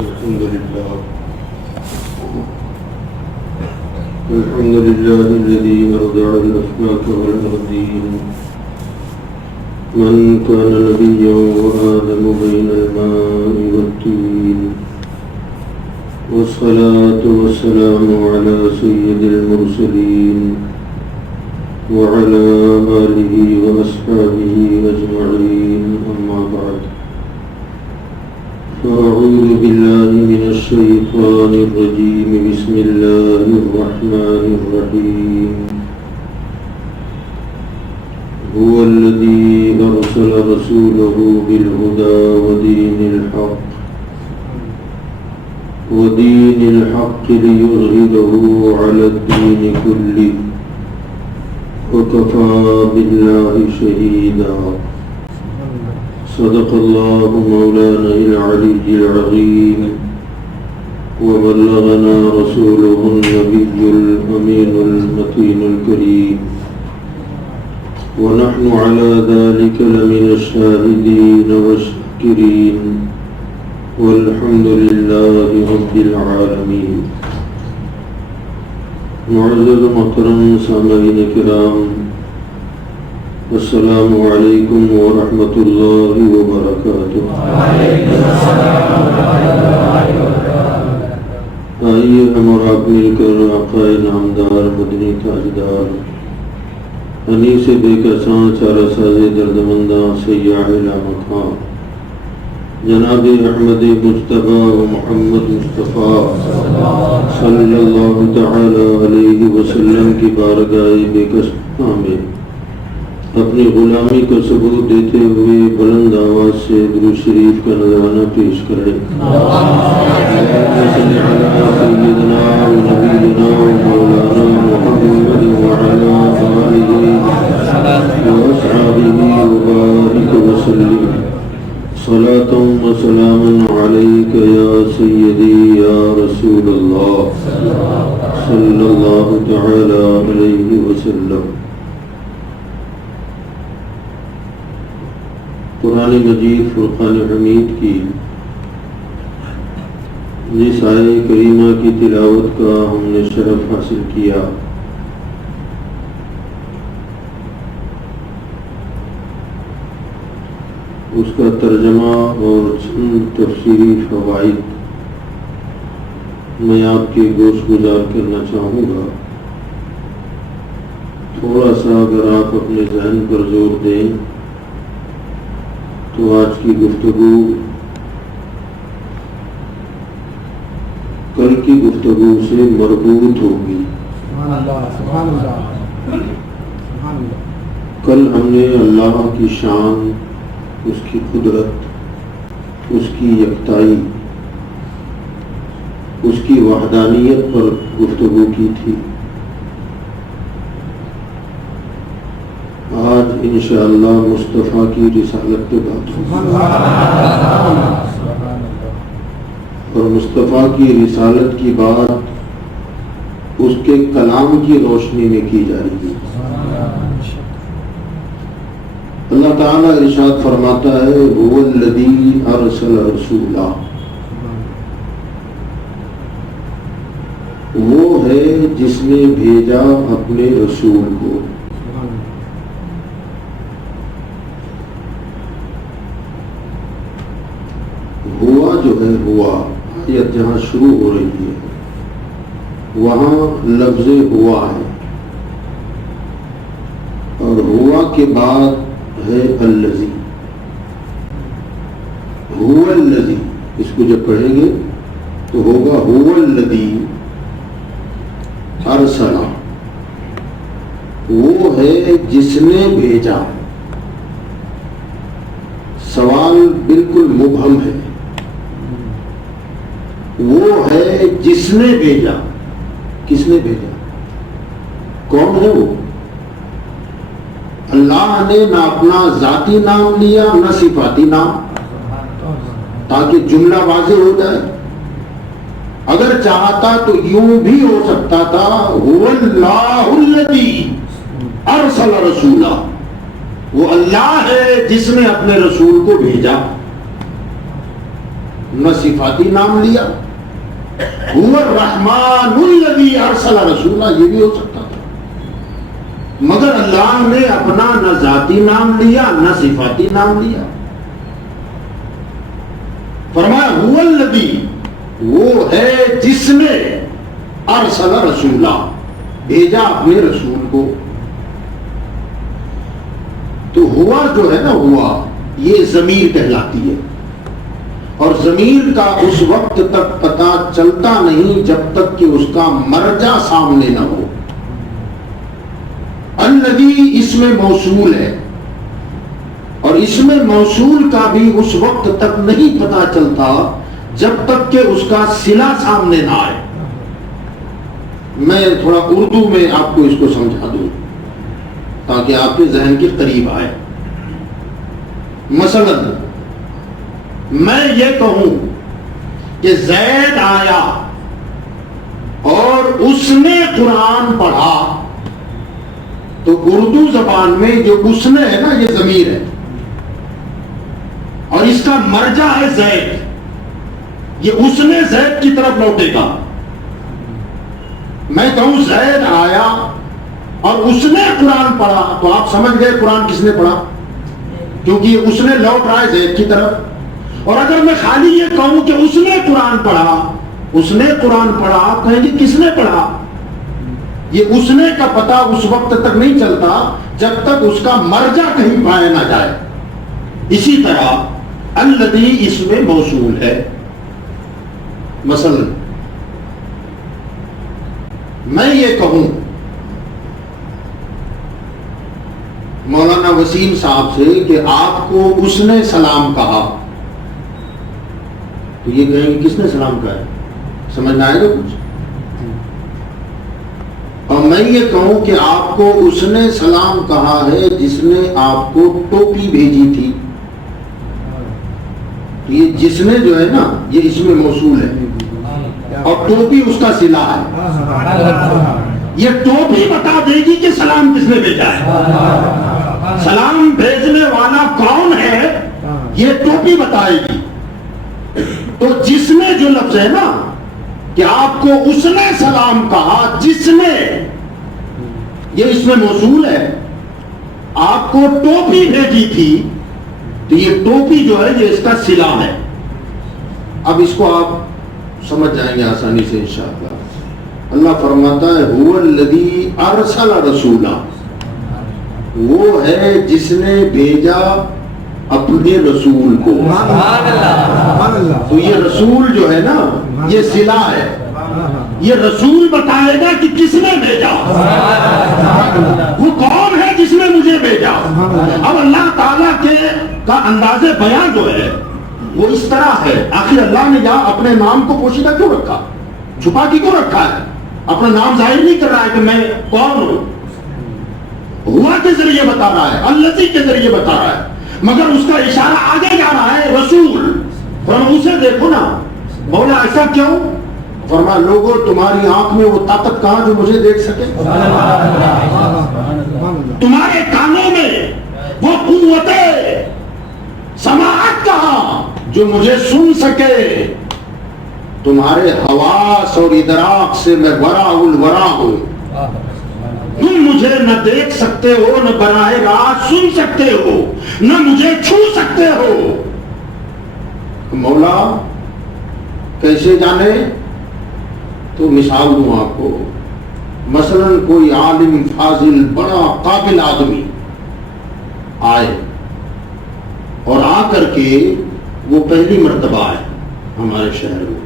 الحمد لله الذي أودع الأسماك والأرضين من كان نبيا وآدم بين الماء والطين والصلاة والسلام على سيد المرسلين وعلى آله وأصحابه أجمعين أما بعد فأعوذ بالله من الشيطان الرجيم بسم الله الرحمن الرحيم هو الذي أرسل رسوله بالهدى ودين الحق ليظهره على الدين كله وكفى بالله شهيدا صدق الله مولانا العلي العظيم وبلغنا رسوله النبي الأمين المتين الكريم ونحن على ذلك لمن الشاهدين والشاكرين والحمد لله رب العالمين. معزز محترم سامعین کرام، السلام علیکم ورحمۃ اللہ وبرکاتہ. آئیے ہم اور آپ مل کر آقا نامدار مدنی تاجدار انیس بے کساں چارہ ساز دردمنداں سیاح لامکاں جناب احمد مجتبیٰ و محمد مصطفیٰ صلی اللہ تعالی علیہ وسلم کی بارگاہ بے کساں میں اپنی غلامی کا ثبوت دیتے ہوئے بلند آواز سے درود شریف کا نذرانہ پیش کریں. سیدنا و نبینا و مولانا محمد وعلا آلہ وأصحابہ وبارک وسلم. صلاة و سلاما علیک یا سیدی یا رسول اللہ صلی اللہ تعالی علیہ وسلم. قرآن مجید فرقان حمید کی جس آیہ کریمہ کی تلاوت کا ہم نے شرف حاصل کیا، اس کا ترجمہ اور چند تفسیری فوائد میں آپ کے گوش گزار کرنا چاہوں گا. تھوڑا سا اگر آپ اپنے ذہن پر زور دیں تو آج کی گفتگو کل کی گفتگو سے مربوط ہوگی. کل ہم نے اللہ کی شان، اس کی قدرت، اس کی یکتائی، اس کی وحدانیت پر گفتگو کی تھی. آج انشاءاللہ مصطفیٰ کی رسالت پہ بات ہوگی اور مصطفیٰ کی رسالت کی بات اس کے کلام کی روشنی میں کی جائے گی. اللہ تعالیٰ ارشاد فرماتا ہے هو الذی ارسل رسولہ، وہ ہے جس نے بھیجا اپنے رسول کو. ہوا جو ہے ہوا آیت جہاں شروع ہو رہی ہے وہاں لفظ ہوا ہے اور ہوا کے بعد ہے الذی. هو الذی اس کو جب پڑھیں گے تو ہوگا هو الذی ارسل، وہ ہے جس نے بھیجا. سوال بالکل مبہم ہے. وہ ہے جس نے بھیجا. کس نے بھیجا؟ کون ہے وہ؟ اللہ نے نہ اپنا ذاتی نام لیا نہ صفاتی نام، تاکہ جملہ واضح ہو جائے. اگر چاہتا تو یوں بھی ہو سکتا تھا هو اللہ الذی ارسل رسولہ، وہ اللہ ہے جس نے اپنے رسول کو بھیجا. نہ صفاتی نام لیا. هو الرحمن الذی ارسل رسولا یہ بھی ہو سکتا تھا، مگر اللہ نے اپنا نہ ذاتی نام لیا نہ صفاتی نام لیا. فرمایا هو الذی، وہ ہے جس نے ارسل رسولا، بھیجا اپنے رسول کو. تو ہوا جو ہے نا، ہوا یہ ضمیر کہلاتی ہے، اور ضمیر کا اس وقت تک پتہ چلتا نہیں جب تک کہ اس کا مرجع سامنے نہ ہو. الذی اس میں موصول ہے، اور اس میں موصول کا بھی اس وقت تک نہیں پتہ چلتا جب تک کہ اس کا صلہ سامنے نہ آئے. میں تھوڑا اردو میں آپ کو اس کو سمجھا دوں تاکہ آپ کے ذہن کے قریب آئے. مثلا میں یہ کہوں کہ زید آیا اور اس نے قرآن پڑھا، تو اردو زبان میں جو اس نے ہے نا، یہ ضمیر ہے اور اس کا مرجع ہے زید. یہ اس نے زید کی طرف لوٹے گا. میں کہوں زید آیا اور اس نے قرآن پڑھا، تو آپ سمجھ گئے قرآن کس نے پڑھا، کیونکہ یہ اس نے لوٹ رہا ہے زید کی طرف. اور اگر میں خالی یہ کہوں کہ اس نے قرآن پڑھا، اس نے قرآن پڑھا، کہیں گے کس نے پڑھا. یہ اس نے کا پتہ اس وقت تک نہیں چلتا جب تک اس کا مرجع کہیں پایا نہ جائے. اسی طرح الذی اس میں موصول ہے. مثلا میں یہ کہوں مولانا وسیم صاحب سے کہ آپ کو اس نے سلام کہا، تو یہ کہیں گے کس نے سلام کہا ہے. سمجھ میں آئے گا کچھ؟ اور میں یہ کہوں کہ آپ کو اس نے سلام کہا ہے جس نے آپ کو ٹوپی بھیجی تھی، تو یہ جس نے جو ہے نا، یہ اس میں موصول ہے اور ٹوپی اس کا صلہ ہے. یہ ٹوپی بتا دے گی کہ سلام کس نے بھیجا ہے. سلام بھیجنے والا کون ہے یہ ٹوپی بتائے گی. تو جس نے جو لفظ ہے نا کہ آپ کو اس نے سلام کہا، جس نے، یہ اس میں موصول ہے. آپ کو ٹوپی بھیجی تھی، تو یہ ٹوپی جو ہے یہ اس کا صلہ ہے. اب اس کو آپ سمجھ جائیں گے آسانی سے انشاءاللہ. اللہ فرماتا ہے هو الذی ارسل رسولا، وہ ہے جس نے بھیجا اپنے رسول کو. تو یہ رسول جو ہے نا، یہ صلہ ہے. یہ رسول بتائے گا کہ کس نے بھیجا، وہ کون ہے جس نے مجھے بھیجا. اب اللہ تعالیٰ کا انداز بیان جو ہے وہ اس طرح ہے. آخر اللہ نے یہاں اپنے نام کو پوشیدہ کیوں رکھا، چھپا کے کیوں رکھا ہے؟ اپنا نام ظاہر نہیں کر رہا ہے کہ میں کون ہوں. ہوا کے ذریعے بتا رہا ہے، الذی کے ذریعے بتا رہا ہے، مگر اس کا اشارہ آگے جا رہا ہے رسول. فرمایا اسے دیکھو نا. مولا ایسا کیوں؟ فرمایا لوگوں تمہاری آنکھ میں وہ طاقت کہاں جو مجھے دیکھ سکے، تمہارے کانوں میں وہ قوت سماعت کہاں جو مجھے سن سکے. تمہارے حواس اور ادراک سے میں ورا الورا ہوں. تم مجھے نہ دیکھ سکتے ہو، نہ براہ راست سن سکتے ہو، نہ مجھے چھو سکتے ہو. مولا کیسے جانے؟ تو مثال دوں آپ کو. مثلا کوئی عالم فاضل بڑا قابل آدمی آئے اور آ کر کے وہ پہلی مرتبہ آئے ہمارے شہر میں،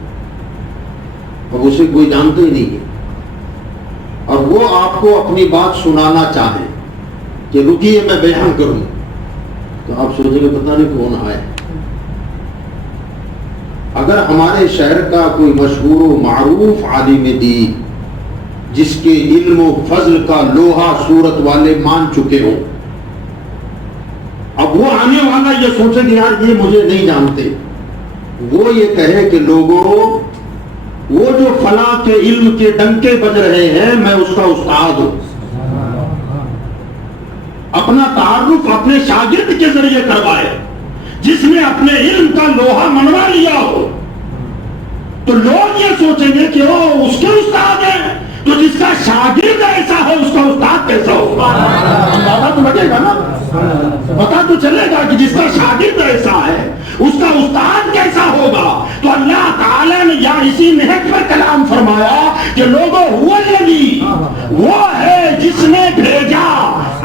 اب اسے کوئی جانتے ہی نہیں ہے، اور وہ آپ کو اپنی بات سنانا چاہیں کہ رکیے میں بیان کروں، تو آپ سوچیں گے پتہ نہیں کون آئے. اگر ہمارے شہر کا کوئی مشہور و معروف عالم دین جس کے علم و فضل کا لوہا صورت والے مان چکے ہوں، اب وہ آنے والا یہ سوچے کہ یار یہ مجھے نہیں جانتے، وہ یہ کہے کہ لوگوں وہ جو فلاں کے علم کے ڈنکے بج رہے ہیں میں اس کا استاد ہوں. اپنا تعارف اپنے شاگرد کے ذریعے کروائے جس نے اپنے علم کا لوہا منوا لیا ہو. تو لوگ یہ سوچیں گے کہ وہ اس کے استاد ہیں، تو جس کا شاگرد ایسا ہے اس کا استاد کیسا ہوگا؟ اندازہ تو لگے گا نا، پتا تو چلے گا کہ جس کا شاگرد ایسا ہے اس کا استاد کیسا ہوگا۔ تو اللہ تعالیٰ نے یا اسی نہج پر کلام فرمایا کہ لوگوں وہ ہے جس نے بھیجا،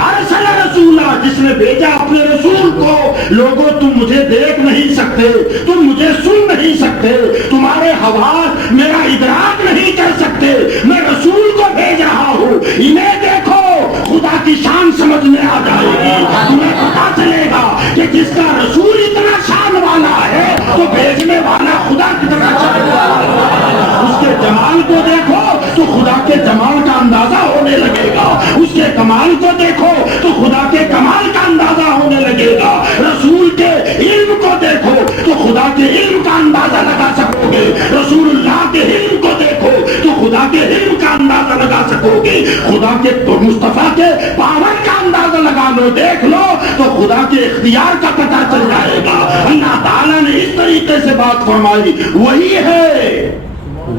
ارسل رسولہ، جس نے بھیجا اپنے رسول کو۔ لوگوں تم مجھے دیکھ نہیں سکتے، تم مجھے سن نہیں سکتے، تمہارے حواس میرا ادراک نہیں کر سکتے، میں رسول کو بھیج رہا ہوں، انہیں دیکھو، خدا کی شان سمجھ میں آ جائے گی، تمہیں پتا چلے گا کہ جس کا رسول اتنا شان والا ہے تو بھیجنے والا خدا کتنا شان والا ہے۔ اس کے جمال کو دیکھو تو خدا کے جمال کا اندازہ ہونے لگے گا، اس کے کمال کو دیکھو تو خدا کے کمال کا اندازہ ہونے لگے گا، رسول کے علم کو دیکھو تو خدا کے علم کا اندازہ لگا سکو گے، رسول اللہ کے علم کو دیکھو تو خدا کے علم کا اندازہ لگا سکو گے، خدا کے مصطفیٰ کے پاور کا اندازہ لگا لو، دیکھ لو تو خدا کے اختیار کا پتہ چل جائے گا۔ اللہ تعالیٰ نے اس طریقے سے بات فرمائی، وہی ہے،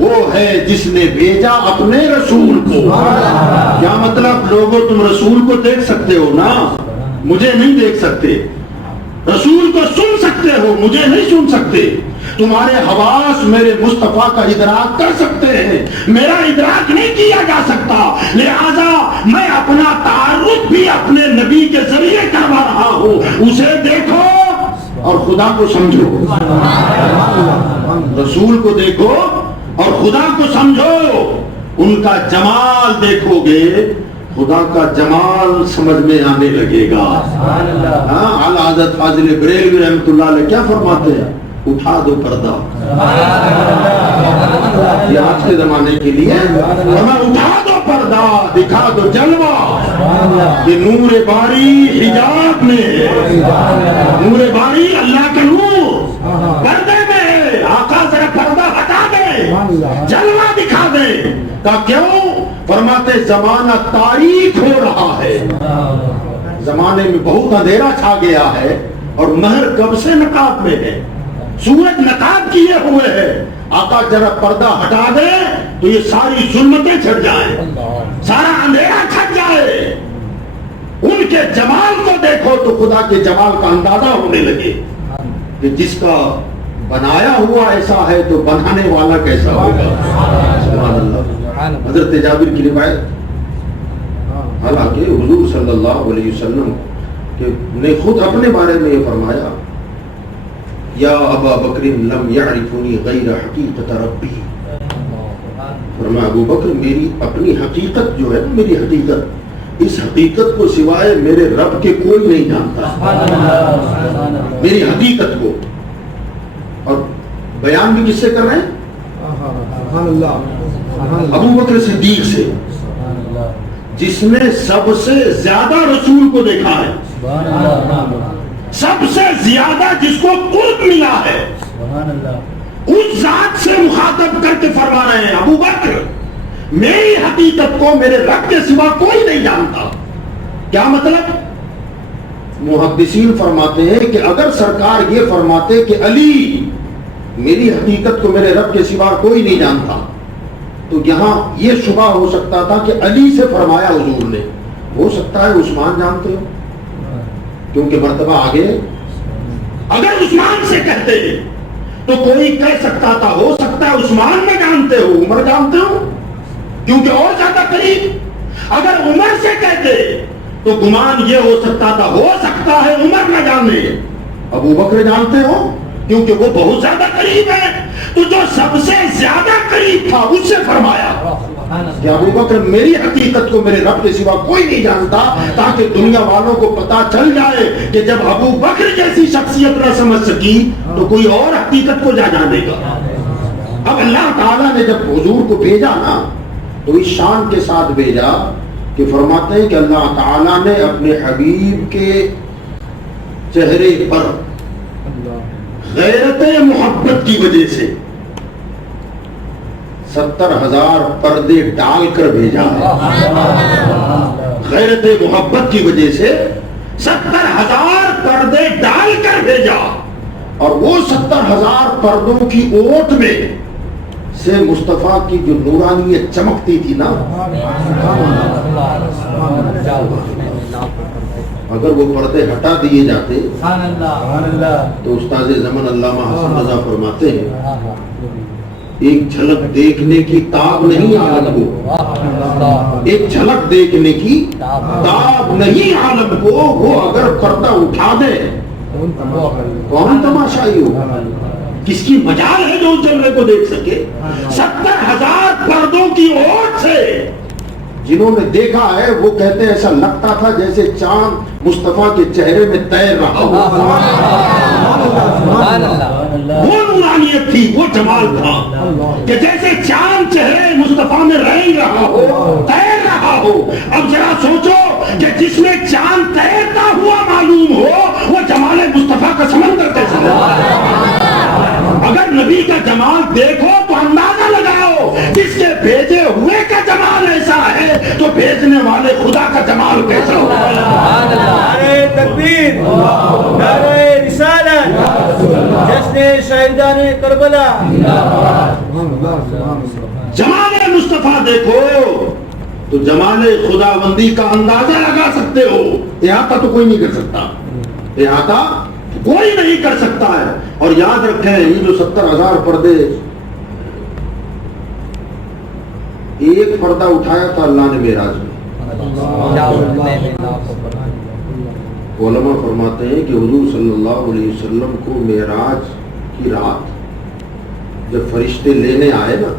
وہ ہے جس نے بھیجا اپنے رسول کو۔ کیا مطلب؟ لوگوں تم رسول کو دیکھ سکتے ہو نا، مجھے نہیں دیکھ سکتے، رسول کو سن سکتے ہو، مجھے نہیں سن سکتے، تمہارے حواس میرے مصطفیٰ کا ادراک کر سکتے ہیں، میرا ادراک نہیں کیا جا سکتا، لہذا میں اپنا تعارف بھی اپنے نبی کے ذریعے کروا رہا ہوں، اسے دیکھو اور خدا کو سمجھو، رسول کو دیکھو اور خدا کو سمجھو، ان کا جمال دیکھو گے، خدا کا جمال سمجھ میں آنے لگے گا۔ اعلیٰ حضرت فاضل بریلوی رحمۃ اللہ علیہ کیا فرماتے ہیں؟ اٹھا دو پردہ، یہ آج کے زمانے کے لیے، اٹھا دو پردہ، دکھا دو جلوہ، یہ نور باری حجاب میں، نور باری اللہ کا نور پردے میں، آقا ذرا پردہ ہٹا دے، جلوہ دکھا دے، کہ کیوں؟ فرماتے زمانہ تاریک ہو رہا ہے، زمانے میں بہت اندھیرا چھا گیا ہے، اور مہر کب سے نقاب میں ہے، سورج نقاب کیے ہوئے ہے، آقا ذرا پردہ ہٹا دے تو یہ ساری ظلمتیں چھٹ جائیں، سارا اندھیرا چھٹ جائے، ان کے جمال کو دیکھو تو خدا کے جمال کا اندازہ ہونے لگے کہ جس کا بنایا ہوا ایسا ہے تو بنانے والا کیسا ہوگا۔ سبحان اللہ۔ حضرت جابر کی روایت، حالانکہ حضور صلی اللہ علیہ وسلم نے خود اپنے بارے میں یہ فرمایا، یا ابا بکر لم یعرفنی غیر حقیقت ربی، فرمایا ابو بکر میری اپنی حقیقت جو ہے، میری حقیقت، اس حقیقت کو سوائے میرے رب کے کوئی نہیں جانتا، میری حقیقت کو۔ اور بیان بھی کس سے کر رہے ہیں؟ ابو بکر صدیق سے، جس نے سب سے زیادہ رسول کو دیکھا ہے، سب سے زیادہ جس کو قرب ملا ہے، اس ذات سے مخاطب کر کے فرما رہے ہیں، ابو بکر میری حقیقت کو میرے رب کے سوا کوئی نہیں جانتا۔ کیا مطلب؟ محدثین فرماتے ہیں کہ اگر سرکار یہ فرماتے کہ علی میری حقیقت کو میرے رب کے سوا کوئی نہیں جانتا، تو یہاں یہ شبہ ہو سکتا تھا کہ علی سے فرمایا حضور نے، ہو سکتا ہے عثمان جانتے ہو، کیونکہ مرتبہ آگے، اگر عثمان سے کہتے تو کوئی کہہ سکتا تھا ہو سکتا ہے عثمان میں جانتے ہو، عمر جانتے ہو، کیونکہ اور زیادہ قریب۔ اگر عمر سے کہتے تو گمان یہ ہو سکتا تھا ہو سکتا ہے عمر نہ جانے، ابو بکر جانتے ہو کیونکہ وہ بہت زیادہ قریب ہے، تو جو سب سے زیادہ قریب تھا اس سے فرمایا کہ ابو بکر میری حقیقت کو میرے رب کے سوا کوئی نہیں جانتا، تاکہ دنیا والوں کو پتا چل جائے کہ جب ابو بکر جیسی شخصیت نہ سمجھ سکی تو کوئی اور حقیقت کو جانے گا۔ اب اللہ تعالیٰ نے جب حضور کو بھیجا نا تو اس شان کے ساتھ بھیجا کہ فرماتے ہیں کہ اللہ تعالیٰ نے اپنے حبیب کے چہرے پر غیرت محبت کی وجہ سے 70,000 پردے ڈال کر بھیجا ہے، غیرت محبت کی وجہ سے 70,000 پردے ڈال کر بھیجا، اور وہ 70,000 پردوں کی اوٹ میں سے مصطفیٰ کی جو نورانیت چمکتی تھی نا، اگر وہ پردے ہٹا دیے جاتے تو استاد زمن علامہ حسن رضا فرماتے ہیں ایک جھلک دیکھنے کی تاب نہیں عالم کو، ایک جھلک دیکھنے کی تاب نہیں عالم کو، وہ اگر پردہ اٹھا دے کون تماشائی ہو، کس کی مجال ہے جو اس جلوے کو دیکھ سکے؟ 70,000 پردوں کی اوٹ سے جنہوں نے دیکھا ہے وہ کہتے ہیں ایسا لگتا تھا جیسے چاند مصطفیٰ کے چہرے میں تیر رہا ہو، وہ نورانیت تھی، وہ جمال تھا کہ جیسے چاند چہرے مصطفیٰ میں رینگ رہا ہو، تیر رہا ہو۔ اب ذرا سوچو کہ جس میں چاند تیرتا ہوا معلوم ہو وہ جمال مصطفیٰ کا سمندر کیسا ہے؟ اگر نبی کا جمال دیکھو تو اندازہ لگاؤ، جس کے بھیجے ہوئے کا جمال ایسا ہے تو بھیجنے والے خدا کا جمال کیسا ہوگا؟ نعرہ تکبیر، نعرہ رسالت، جشن شہیدان کربلا۔ جمال مصطفیٰ دیکھو تو جمال خداوندی کا اندازہ لگا سکتے ہو، احاطہ تو کوئی نہیں کر سکتا، احاطہ کوئی نہیں کر سکتا ہے۔ اور یاد رکھیں یہ جو 70,000 پردے، ایک پردہ اٹھایا تھا اللہ نے معراج میں۔ علماء فرماتے ہیں کہ حضور صلی اللہ علیہ وسلم کو معراج کی رات جب فرشتے لینے آئے نا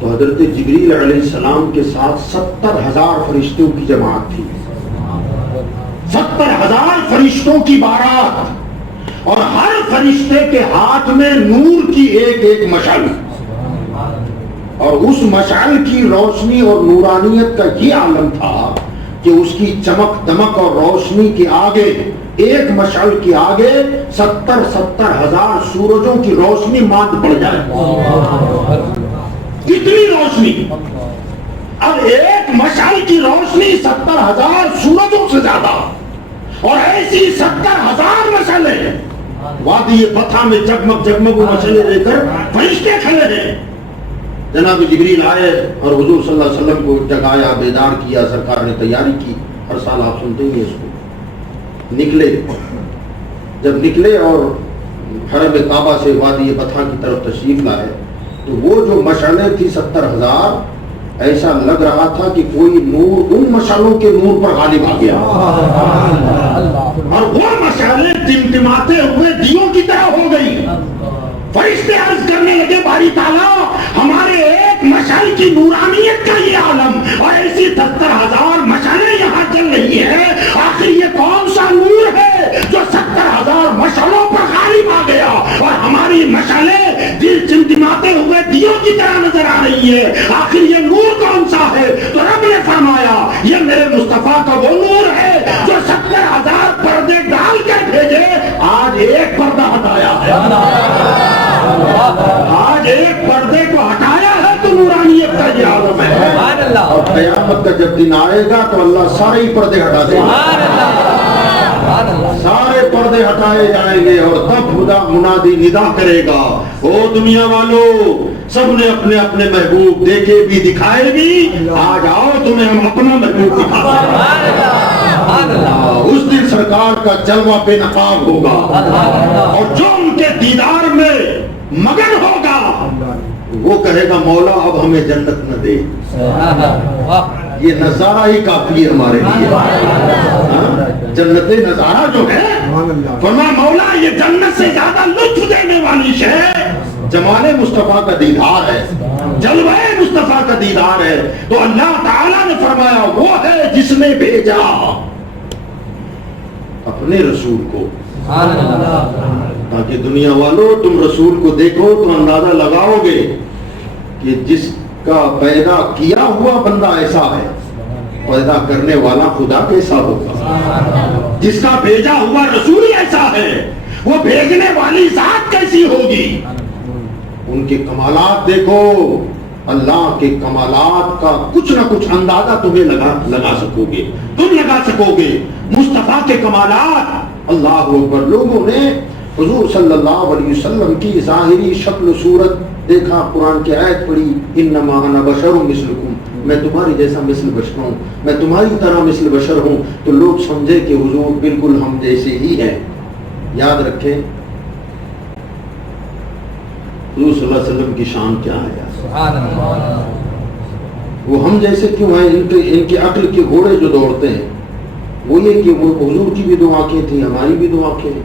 تو حضرت جبریل علیہ السلام کے ساتھ 70,000 فرشتوں کی جماعت تھی، 70,000 فرشتوں کی بارات، اور ہر فرشتے کے ہاتھ میں نور کی ایک ایک مشعل، اور اس مشعل کی روشنی اور نورانیت کا یہ عالم تھا کہ اس کی چمک دمک اور روشنی کے آگے، ایک مشعل کے آگے 70,000 سورجوں کی روشنی ماند پڑ جائے، کتنی روشنی! اب ایک مشعل کی روشنی 70,000 سورجوں سے زیادہ، اور ایسی 70,000 مشعلیں وادی بطھا میں جگمگ جگمگ مشعلیں لے کر فرشتے کھڑے ہیں۔ جناب جبریل آئے اور حضور صلی اللہ علیہ وسلم کو جگایا، بیدار کیا، سرکار نے تیاری کی، ہر سال آپ سنتے ہیں اس کو۔ نکلے، جب نکلے اور حرم کعبہ سے وادی بطھا کی طرف تشریف لائے تو وہ جو مشعلیں تھی 70,000، ایسا لگ رہا تھا کہ کوئی نور ان مشعلوں کے نور پر غالب آ گیا، اور وہ مشعلیں ٹمٹماتے ہوئے دیوں کی طرح ہو گئی۔ فرشتے عرض کرنے لگے باری تعالیٰ ہمارے ایک مشعل کی نورانیت کا یہ عالم، اور ایسی 70,000 مشعلیں یہاں چل رہی ہے، آخر یہ کون سا نور ہے جو 70,000 مشعلوں پر غالب آ گیا، اور ہماری مشعلیں دل چمٹماتے ہوئے دیوں کی طرح نظر آ رہی ہے، آخر یہ نور کون سا ہے؟ تو رب نے فرمایا یہ میرے مصطفیٰ کا وہ نور ہے جو 70,000 پردے ڈال کر بھیجے، آج ایک پردہ ہٹایا ہے، آج ایک پردے کو ہٹایا ہے تو نورانیت کا یہ عالم ہے۔ اور قیامت کا جب دن آئے گا تو اللہ سارے ہی پردے ہٹا دے گا، سارے پردے ہٹائے جائیں گے، اور تب خدا منادی ندا کرے گا، او دنیا والو سب نے اپنے اپنے محبوب دیکھے بھی دکھائے بھی، آج آؤ تمہیں ہم اپنا محبوب دکھاتے ہیں۔ اس دن سرکار کا جلوہ بے نقاب ہوگا، اور جو ان کے دیدار میں مگن ہوگا وہ کہے گا مولا اب ہمیں جنت نہ دے۔ یہ نظارہ ہی کافی ہے ہمارے لیے، جنت نظارہ جو ہے، فرمایا مولا یہ جنت سے زیادہ لطف دینے والی شے جمال مصطفیٰ کا دیدار ہے، جلوہ مصطفیٰ کا دیدار ہے۔ تو اللہ تعالیٰ نے فرمایا وہ ہے جس نے بھیجا اپنے رسول کو، تاکہ دنیا والوں تم رسول کو دیکھو تو اندازہ لگاؤ گے کہ جس کا پیدا کیا ہوا بندہ ایسا ہے، پیدا کرنے والا خدا کیسا ہوگا، جس کا بھیجا ہوا رسول ایسا ہے، وہ بھیجنے والی ذات کیسی ہوگی۔ ان کے کمالات دیکھو، اللہ کے کمالات کا کچھ نہ کچھ اندازہ تمہیں لگا سکو گے، تم لگا سکو گے۔ مصطفیٰ کے کمالات، اللہ اکبر، لوگوں نے حضور صلی اللہ علیہ وسلم کی ظاہری شکل و صورت دیکھا قرآن کی آیت پڑھی انما انا بشر مثلکم، میں تمہاری جیسا مثل بشر ہوں، میں تمہاری طرح مثل بشر ہوں، تو لوگ سمجھے کہ حضور بالکل ہم جیسے ہی ہیں۔ یاد رکھیں حضور صلی اللہ علیہ وسلم کی شان کیا ہے، سبحان اللہ۔ وہ ہم جیسے کیوں ہیں؟ ان کے عقل کے گھوڑے جو دوڑتے ہیں وہ یہ کہ وہ حضور کی بھی دو آنکھیں تھیں، ہماری بھی دو آنکھیں ہیں،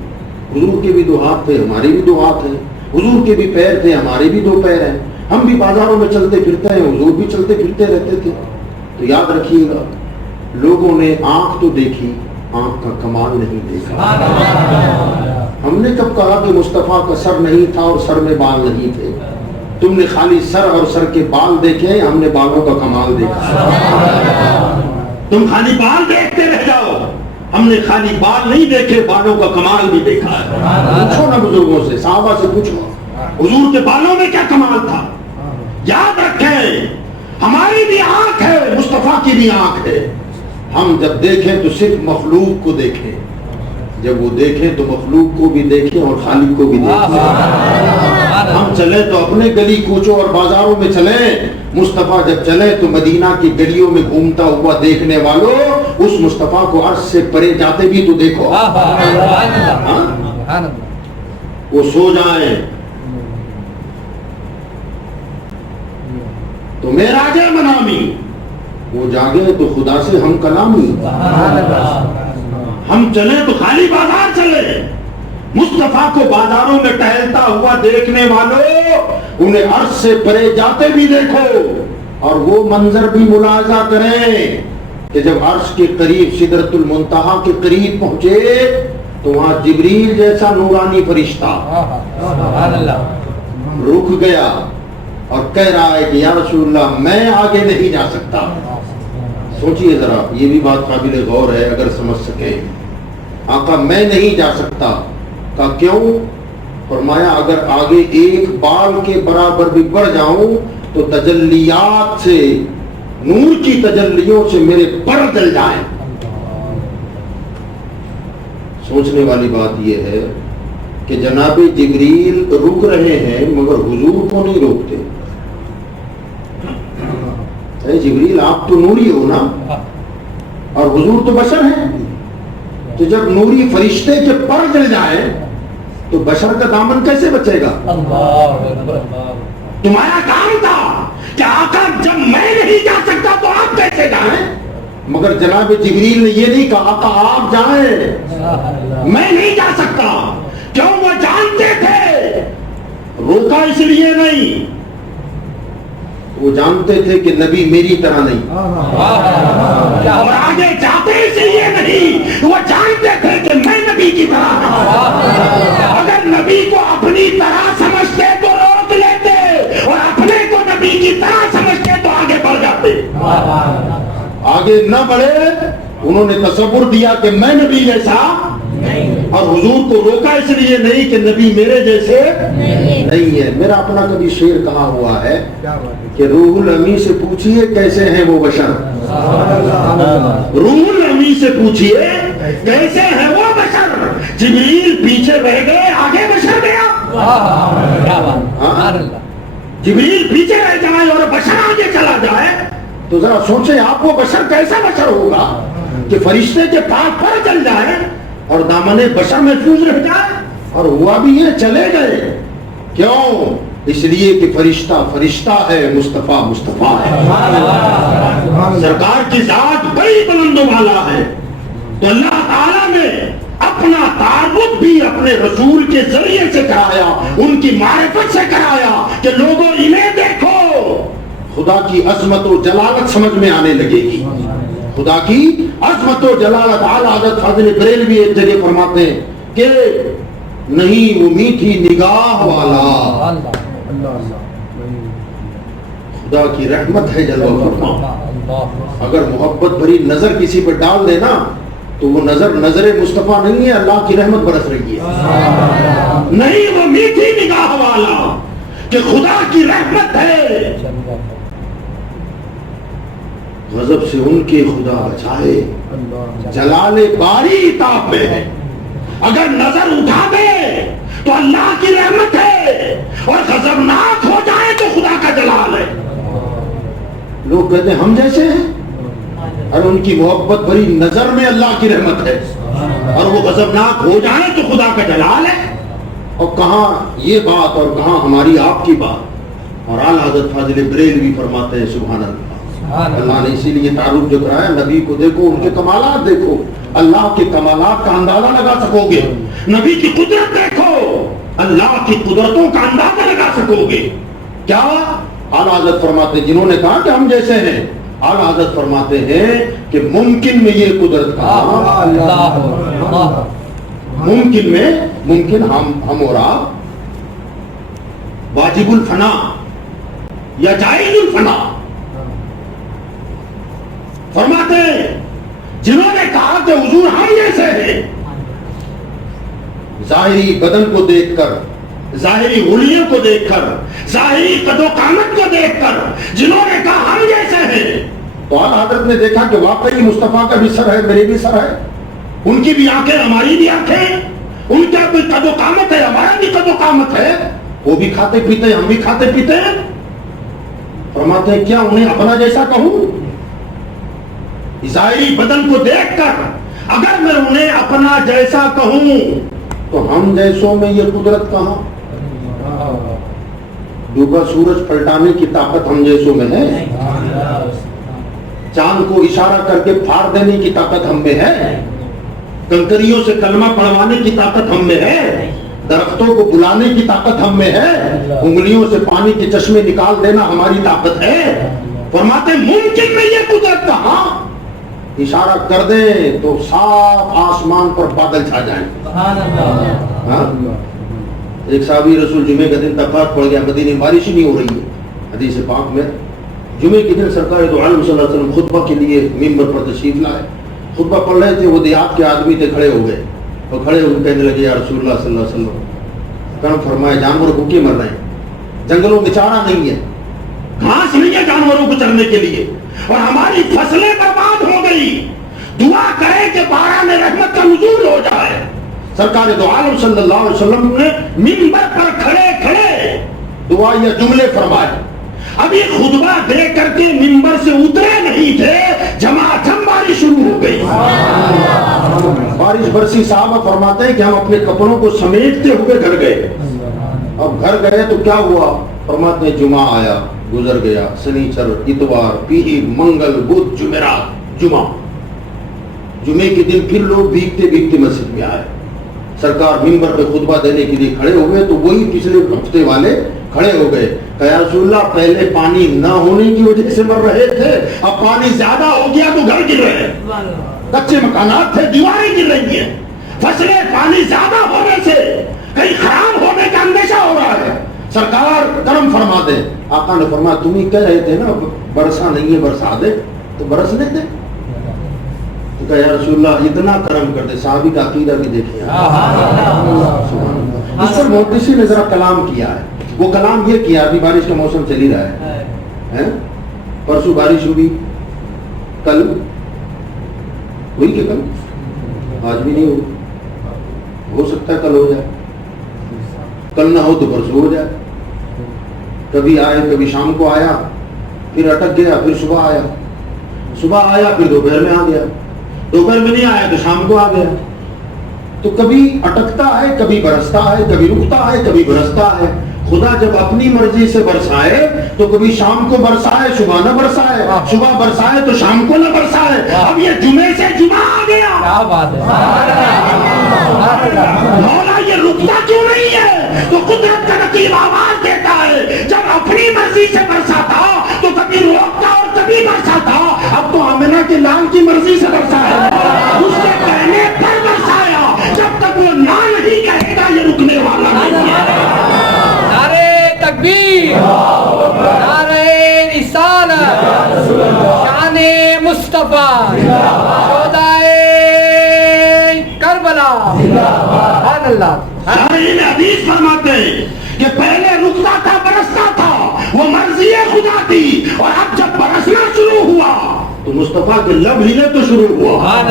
حضور کے بھی دو ہاتھ تھے، ہمارے بھی دو ہاتھ ہیں، حضور کے بھی پیر تھے، ہمارے بھی دو پیر ہیں، ہم بھی بازاروں میں چلتے پھرتے ہیں، حضور بھی چلتے پھرتے رہتے تھے۔ تو یاد رکھیے گا، لوگوں نے آنکھ تو دیکھی، آنکھ کا کمال نہیں دیکھا۔ ہم نے کب کہا کہ مصطفیٰ کا سر نہیں تھا اور سر میں بال نہیں تھے؟ تم نے خالی سر اور سر کے بال دیکھے، ہم نے بالوں کا کمال دیکھا۔ تم خالی بال دیکھتے رہ جاؤ، ہم نے خالی بال نہیں دیکھے، بالوں کا کمال بھی دیکھا ہے۔ پوچھو نا بزرگوں سے، صحابہ سے پوچھو، حضور کے بالوں میں کیا کمال تھا؟ یاد رکھیں ہماری بھی آنکھ ہے، مصطفیٰ کی بھی آنکھ ہے۔ ہم جب دیکھیں تو صرف مخلوق کو دیکھیں، جب وہ دیکھیں تو مخلوق کو بھی دیکھیں اور خالق کو بھی دیکھیں۔ ہم چلیں تو اپنے گلی کوچوں اور بازاروں میں چلیں، مصطفیٰ جب چلے تو مدینہ کی گلیوں میں گھومتا ہوا دیکھنے والوں اس مصطفیٰ کو عرش سے پرے جاتے بھی تو دیکھو۔ وہ سو جائیں تو معراج منامی، وہ جاگے تو خدا سے ہم کلامی۔ ہم چلیں تو خالی بازار چلے، مصطفیٰ کو بازاروں میں ٹہلتا ہوا دیکھنے والوں انہیں عرش سے پرے جاتے بھی دیکھو، اور وہ منظر بھی ملاحظہ کریں کہ جب عرش کے قریب سدرۃ المنتہا کے قریب پہنچے تو وہاں جبریل جیسا نورانی فرشتہ رک گیا اور کہہ رہا ہے کہ یا رسول اللہ میں آگے نہیں جا سکتا۔ سوچئے ذرا، یہ بھی بات قابل غور ہے اگر سمجھ سکیں۔ آقا میں نہیں جا سکتا، کہا کیوں؟ فرمایا اگر آگے ایک بال کے برابر بھی بڑھ جاؤں تو تجلیات سے، نور کی تجلیوں سے میرے پر جل جائیں۔ سوچنے والی بات یہ ہے کہ جناب جبریل رک رہے ہیں مگر حضور کو نہیں روکتے۔ اے جبریل آپ تو نوری ہو نا، اور حضور تو بشر ہیں، تو جب نوری فرشتے کے پر جل جائیں تو بشر کا دامن کیسے بچے گا؟ تمہارا کام تھا کہ آقا جب میں نہیں جا سکتا تو آپ کیسے جائیں؟ مگر جناب جبریل نے یہ نہیں کہا آقا آپ جائیں، میں نہیں جا سکتا۔ کیوں؟ وہ جانتے تھے، روکا اس لیے نہیں، وہ جانتے تھے کہ نبی میری طرح نہیں، اور آگے جاتے اس لیے نہیں، وہ جانتے تھے کہ میں نبی کی طرح نہیں۔ اگر نبی کو اپنی طرح سمجھتے تو روک لیتے، اور اپنے کو نبی کی طرح سمجھتے تو آگے بڑھ جاتے۔ آگے نہ بڑھے، انہوں نے تصور دیا کہ میں نبی جیسا، اور حضور کو روکا اس لیے نہیں کہ نبی میرے جیسے نہیں ہے۔ میرا اپنا کبھی شعر کہا ہوا ہے کہ روح الامی سے پوچھئے کیسے ہیں وہ بشر، روح الامی سے پوچھئے کیسے ہیں وہ بشر۔ جبریل پیچھے رہ گئے، آگے بشر گیا۔ جبریل پیچھے رہ جائے اور بشر آگے چلا جائے تو ذرا سوچیں آپ، وہ بشر کیسا بشر ہوگا کہ فرشتے کے پاس پر چل جائے اور دامن بشر محفوظ رہ جائے۔ اور ہوا بھی یہ، چلے گئے۔ کیوں؟ اس لیے کہ فرشتہ فرشتہ ہے، مصطفیٰ مصطفیٰ ہے، سرکار کی ذات بڑی بلند و بالا ہے۔ تو اللہ تعالیٰ نے اپنا تعارف بھی اپنے رسول کے ذریعے سے کرایا، ان کی معرفت سے کرایا کہ لوگوں انہیں دیکھو، خدا کی عظمت و جلالت سمجھ میں آنے لگے گی۔ خدا کی عظمت و جلالت۔ اعلیٰ حضرت فاضل بریلوی ایک جگہ فرماتے ہیں کہ نہیں وہ میٹھی نگاہ والا، خدا کی رحمت ہے جلوہ فرما۔ اگر محبت بھری نظر کسی پر ڈال دینا تو وہ نظر نظر مصطفیٰ نہیں ہے، اللہ کی رحمت برس رہی ہے۔ نہیں وہ میٹھی نگاہ والا کہ خدا کی رحمت ہے، غضب سے ان کے خدا بچائے، جلال باری تاب میں ہے۔ اگر نظر اٹھا دے تو اللہ کی رحمت ہے، اور غضبناک ہو جائے تو خدا کا جلال ہے۔ لوگ کہتے ہیں ہم جیسے ہیں، اور ان کی محبت بھری نظر میں اللہ کی رحمت ہے، اور وہ غضبناک ہو جائے تو خدا کا جلال ہے۔ اور کہاں یہ بات اور کہاں ہماری آپ کی بات۔ اور اعلیٰ حضرت فاضل بریلوی فرماتے ہیں سبحان اللہ، اللہ نے اسی لیے تعارف جو کرایا، نبی کو دیکھو، ان کے کمالات دیکھو، اللہ کے کمالات کا اندازہ لگا سکو گے۔ نبی کی قدرت دیکھو، اللہ کی قدرتوں کا اندازہ لگا سکو گے۔ کیا اعلیٰ حضرت فرماتے ہیں، جنہوں نے کہا کہ ہم جیسے ہیں، اعلیٰ حضرت فرماتے ہیں کہ ممکن میں یہ قدرت کہاں، ممکن میں، ممکن ہم اور آپ واجب الفنا یا جائز الفنا۔ فرماتے ہیں جنہوں نے کہا کہ حضور ہم جیسے ہیں، ظاہری بدن کو دیکھ کر، ظاہری حلیوں کو دیکھ کر، ظاہری قد و قامت کو دیکھ کر جنہوں نے کہا ہم جیسے ہیں، تو اعلیٰ حضرت نے دیکھا کہ واقعی مصطفیٰ کا بھی سر ہے، میرے بھی سر ہے، ان کی بھی آنکھیں ہماری بھی آنکھیں، ان کا بھی قد و قامت ہے، ہمارا بھی قد و قامت ہے، وہ بھی کھاتے پیتے ہیں، ہم بھی کھاتے پیتے ہیں۔ فرماتے ہیں کیا انہیں اپنا جیسا کہوں؟ ظاہری بدن کو دیکھ کر اگر میں انہیں اپنا جیسا کہوں تو ہم جیسوں میں یہ قدرت کہاں؟ ڈوبا سورج پلٹانے کی طاقت ہم جیسوں میں ہے، چاند کو اشارہ کر کے پھاڑ دینے کی طاقت ہم میں ہے، کنکریوں سے کلمہ پڑھوانے کی طاقت ہم میں ہے، درختوں کو بلانے کی طاقت ہم میں ہے، انگلیوں سے پانی کے چشمے نکال دینا ہماری طاقت ہے۔ فرماتے ممکن میں یہ قدرت کہاں؟ اشارہ کر دیں تو صاف آسمان پر بادل چھا جائیں۔ ایک صحابی رسول جمعے کا دن تفاق پڑ گیا، مدینے بارش ہی نہیں ہو رہی ہے، حدیث پاک میں جمعے کے دن سرکار دو عالم صلی اللہ علیہ وسلم خطبہ کے لیے ممبر پر تشریف لائے، خطبہ پڑھ رہے تھے، وہ دیہات کے آدمی تھے، کھڑے ہو گئے اور کھڑے ہو کے کہنے لگے یا رسول اللہ صلی اللہ علیہ وسلم، کرم فرمائے جانور بھوکے مر رہے ہیں، جنگلوں میں چارہ نہیں ہے، گھاس نہیں ہے جانوروں کو چرنے کے لیے، اور ہماری فصلیں برباد ہو گئی، دعا کرے کہ باران رحمت کا نزول ہو جائے۔ سرکار دو عالم صلی اللہ علیہ وسلم نے منبر پر کھڑے کھڑے دعا یا جملے فرمائے، ابھی خطبہ دے کر کے منبر سے اترے نہیں تھے، جھماجھم بارش شروع ہو گئی، بارش برسی۔ صحابہ فرماتے ہیں کہ ہم اپنے کپڑوں کو سمیٹتے ہوئے گھر گئے، اب گھر گئے تو کیا ہوا؟ فرماتے ہیں جمعہ آیا، گزر گیا، سنیچر، اتوار، پیر، منگل، بدھ، جمعرات، جمعہ، جمعے کے دن پھر لوگ بھیگتے بھیگتے مسجد میں آئے، سرکار منبر پہ خطبہ دینے کے لیے کھڑے ہوئے تو وہی پچھلے ہفتے والے کھڑے ہو گئے، کہ یا رسول اللہ پہلے پانی نہ ہونے کی وجہ سے مر رہے تھے، اب پانی زیادہ ہو گیا تو گھر گر رہے ہیں، کچے مکانات تھے، دیواریں گر رہی ہیں، فصلیں پانی زیادہ ہونے سے کہیں خراب ہونے کا اندیشہ ہو رہا ہے، سرکار کرم فرما دے۔ آقا نے فرمایا تم ہی کہہ رہے تھے نا برسا نہیں ہے، برسا دے، تو برسنے دے۔ تو کہا یا رسول اللہ اتنا کرم کر دے، صحابی کا عقیدہ بھی دیکھیں، اس پر محدثی نے ذرا کلام کیا ہے، وہ کلام یہ کیا، ابھی بارش کا موسم چل ہی رہا ہے، پرسوں بارش ہوئی، کل ہوئی کہ کل آج بھی نہیں ہوئی، ہو سکتا ہے کل ہو جائے، کل نہ ہو تو پرسوں ہو جائے، کبھی آئے کبھی شام کو آیا، پھر اٹک گیا، پھر صبح آیا، صبح آیا پھر دوپہر میں آ گیا، دوپہر میں نہیں آیا تو شام کو آ گیا، تو کبھی اٹکتا ہے، کبھی برستا ہے، کبھی رکتا ہے، کبھی برستا ہے۔ خدا جب اپنی مرضی سے برسائے تو کبھی شام کو برسائے، صبح نہ برسائے، صبح برسائے تو شام کو نہ برسائے۔ اب یہ جمعے سے جمعہ آ گیا، کیا بات ہے، مولا یہ رکتا کیوں نہیں ہے؟ تو قدرت کا نقیب آواز دیتا ہے، جب اپنی مرضی سے برساتا تو کبھی روکتا اور کبھی برساتا، اب تو آمنہ کے لال کی مرضی سے برسا ہے، اس کے کہنے پر برسایا، جب تک وہ نہ نہیں کہے گا یہ رکنے والا نہیں ہے۔ نعرہ تکبیر، نعرہ رسالت، شان مصطفیٰ، شہدائے کربلا، سبحان اللہ۔ شارحین حدیث فرماتے ہیں کہ پہلے رکتا تھا، برستا تھا، وہ مرضی خدا تھی، اور اب جب برسنا شروع ہوا تو مصطفیٰ کے لب ہلے تو شروع ہوا.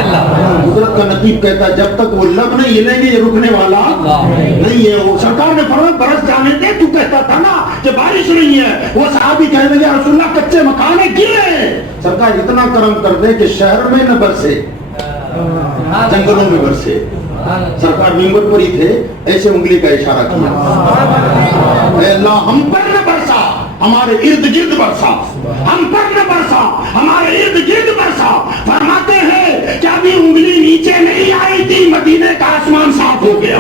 قدرت کا نقیب کہتا ہے جب تک وہ لب نہیں ہلیں گے یہ رکنے والا نہیں ہے. وہ سرکار نے فرمایا برس جانے دے, تو کہتا تھا نا کہ بارش نہیں ہے. وہ صحابی کہنے لگے رسول اللہ کچے مکان گرے. سرکار اتنا کرم کر دے کہ شہر میں نہ برسے, جنگلوں میں برسے. سرکار ممبر پر ہی تھے, ایسے انگلی کا اشارہ کیا, اے اللہ ہم پر نہ برسا, ہمارے ارد گرد برسا, ہم پر نہ برسا, ہمارے ارد گرد برسا. فرماتے ہیں کہ ابھی انگلی نیچے نہیں آئی تھی, مدینے کا آسمان صاف ہو گیا.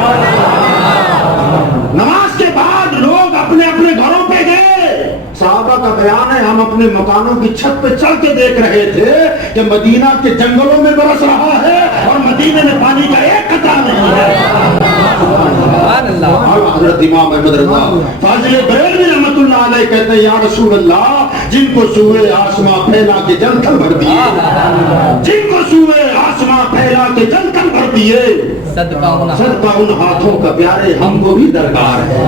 نماز کے بعد لوگ اپنے اپنے گھروں پہ گئے. صحابہ کا بیان ہے ہم اپنے مکانوں کی چھت پہ چل کے دیکھ رہے تھے کہ مدینہ کے جنگلوں میں برس رہا ہے اور مدینے میں پانی کا ایک قطرہ نہیں ہے. حضرت امام احمد رضا فاضل بریلوی رحمۃ اللہ علیہ کہتے ہیں یا رسول اللہ جن کو سوئے آسماں پھیلا کے جل تھل بھر دیے, جن کو سوئے آسماں پھیلا کے جل تھل بھر دیے, صدقہ ان ہاتھوں کا پیارے ہم کو بھی درکار ہے.